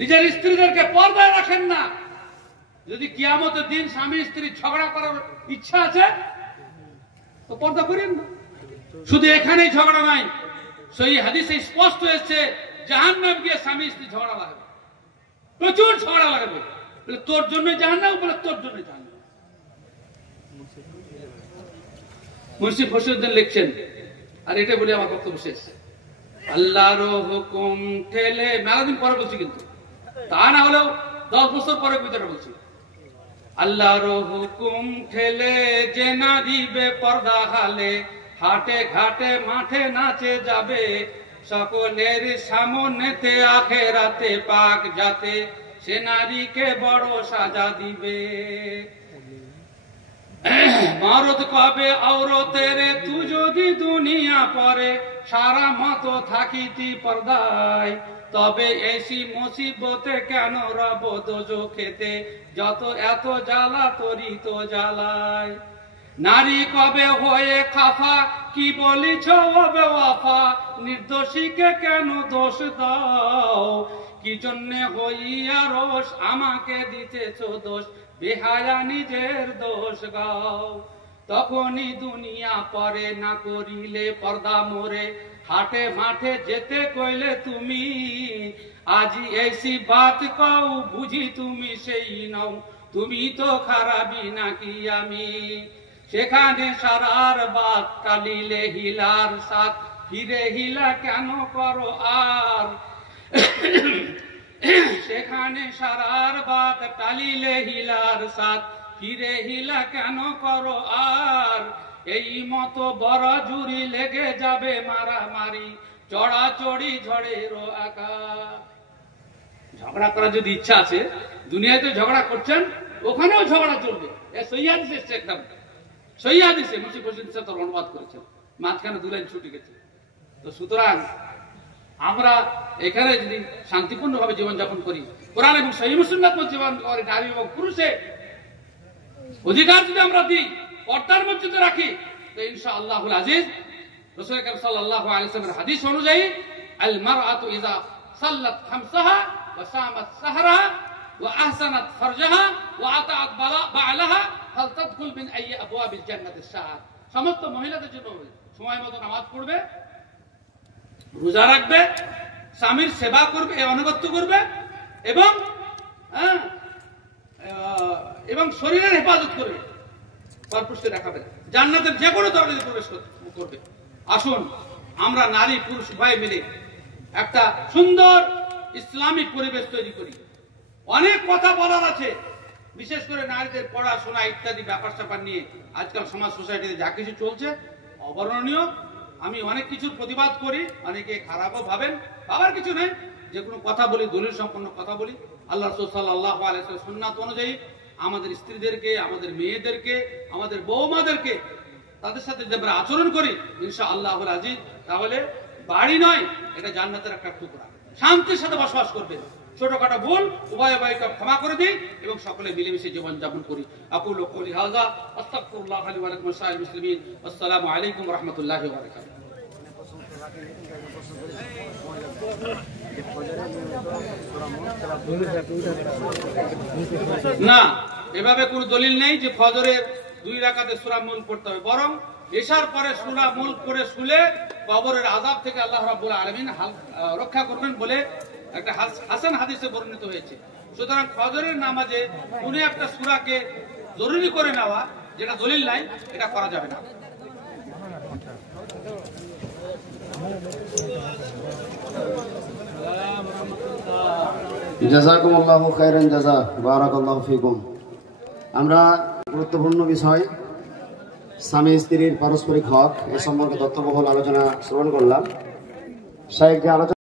নিজের স্ত্রীদেরকে পর্দায় রাখেন না, যদি কিয়ামতের দিন স্বামী স্ত্রী ঝগড়া করার ইচ্ছা আছে তো পর্দা করেন না। শুধু এখানেই ঝগড়া নাই, সহিহ হাদিসে স্পষ্ট হয়েছে জাহান্নামে গিয়ে স্বামী স্ত্রী ঝগড়া লাগবে, প্রচুর ঝগড়া লাগবে। বলে তোর জন্য জাহান্নাম, বলে তোর জন্য জাহান্নাম। মুন্সি ফসিউদ্দিন লিখছেন, আর এটা বলে আমার বক্তব্য শেষ। আল্লাহর হুকুম ঠেলে, মেলা দিন পরে বলছি কিন্তু, তা না হলেও 10 বছর পরে ভিতরে বলছি। আল্লাহর হুকুম ঠেলে যে নারীবে পর্দা হালে, হাটে ঘাটে মাঠে নাচে যাবে, সকলের সামনেতে আখেরাতে পাক যাতে, সে নারীকে বড় সাজা দিবে। মরদ কবে আওরতের তু যদি দুনিয়া পরে, সারা মত থাকিতি পর্দায়, তবে এসি মুসিবতে কেন রব দোজখেতে, যত এত জ্বালা তরিত জ্বালায়। নারী কবে হয়ে খাফা, কি বলিছ ও বেওয়াফা, নির্দোষীকে কেন দোষ দাও, কি জন্যে হইয়া রোষ আমাকে দিতেছ দোষ, বেহায়া নিজের দোষ গাও। তখনই দুনিয়া পরে না করিলে পর্দা মোরে, হাটে মাঠে যেতে কইলে তুমি, আজি এসি বাত কও বুঝি তুমি সেই নও, তুমি তো খারাপই নাকি আমি। সেখানে সারার বাত টালিলে হিলার সাথ, ফিরে হিলা কেন করো আর, সেখানে সারার বাত টালিলে হিলার সাথ, ফিরে হিলা কেন করো আর। এই মতো বড় জুরি লেগে যাবে মারামারি, চড়াচড়ি ঝড়ের আকার। ঝগড়া করার যদি ইচ্ছা আছে, দুনিয়াতে ঝগড়া করছেন, ওখানেও ঝগড়া চলবে। সহিহ হাদিস এসেছে, একদম সহিহ হাদিসে মুন্সি ফসিউদ্দিন সাহেব তার অনুবাদ করেছেন, মাঝখানে 2 লাইন ছুটে গেছে। তো সুতরাং আমরা এখানে যদি শান্তিপূর্ণভাবে জীবনযাপন করি, কোরআন এবং সহিহ সুন্নাত মতে জীবন করি, নারী এবং পুরুষে অধিকার যদি আমরা দিই, পর্দার মধ্যে রাখি, তো ইনশাআল্লাহুল আজিজ রাসূল আকরাম সাল্লাল্লাহু আলাইহি ওয়াসাল্লামের হাদিস অনুযায়ী, আল মারআতু ইযা সাল্লাত খামসাহা ওয়া সামাত সাহরাহা ওয়া আহসানাত ফারজাহা ওয়া আতাআত বা'লাহা ফালতাদখুল মিন আইয়ি আবওয়াবিল জান্নাতিস সাআ। সমস্ত মহিলাদের জন্য সময় মতো নামাজ পড়বে, রোজা রাখবে, স্বামীর সেবা করবে, আনুগত্য করবে, এবং শরীরের হেফাজত করবে, পরপুরুষকে দেখাবে, জান্নাতের যে কোনো দরজায় প্রবেশ করবে। আসুন আমরা নারী পুরুষ উভয় মিলে একটা সুন্দর ইসলামিক পরিবেশ তৈরি করি। অনেক কথা বলার আছে, বিশেষ করে নারীদের পড়াশোনা ইত্যাদি ব্যাপার স্যাপার নিয়ে আজকাল সমাজ সোসাইটিতে যা কিছু চলছে অবর্ণনীয়। আমি অনেক কিছুর প্রতিবাদ করি, অনেকে খারাপও ভাবেন, ভাবার কিছু নেই। যে কোনো কথা বলি, দলিল সম্পন্ন কথা বলি। আল্লাহ রাসূল সাল্লাল্লাহু আলাইহি ওয়াসাল্লাম সুন্নাত অনুযায়ী আমাদের স্ত্রীদেরকে, আমাদের মেয়েদেরকে, আমাদের বৌমাদেরকে তাদের সাথে যে আমরা আচরণ করি ইনশাআল্লাহুল আজিজ, তাহলে বাড়ি নয়, এটা জান্নাতের একটা টুকরা। শান্তির সাথে বসবাস করবে। ছোটখাটো ভুল উভয় উভয়কে ক্ষমা করে দিই এবং সকলে মিলেমিশে জীবন যাপন করি। আকুলু কওলি হাযা আস্তাগফিরুল্লাহ লি ওয়া লাকুম ওয়া লিসাইরিল মুসলিমিন। আসসালামু আলাইকুম ওয়া রাহমাতুল্লাহি ওয়া বারাকাতুহু। না, এভাবে কোনো দলিল নেই যে ফজরের 2 রাকাতে সূরা মুলক পড়তে হবে, বরং এশার পরে সূরা মুলক করে শুলে কবরের আযাব থেকে আল্লাহ রাব্বুল আলামিন রক্ষা করবেন বলে একটা হাসান হাদিসে বর্ণিত হয়েছে। সুতরাং ফজরের নামাজে কোনো একটা সূরাকে জরুরি করে নেওয়া, যেটা দলিল নাই, এটা করা যাবে না। জাযাকুমুল্লাহু খাইরান জাযা, বারাকাল্লাহু ফিকুম। আমরা গুরুত্বপূর্ণ বিষয় স্বামী স্ত্রীর পারস্পরিক হক এ সম্পর্কে তথ্যবহুল আলোচনা শ্রবণ করলাম। শাইখ যে আলোচনা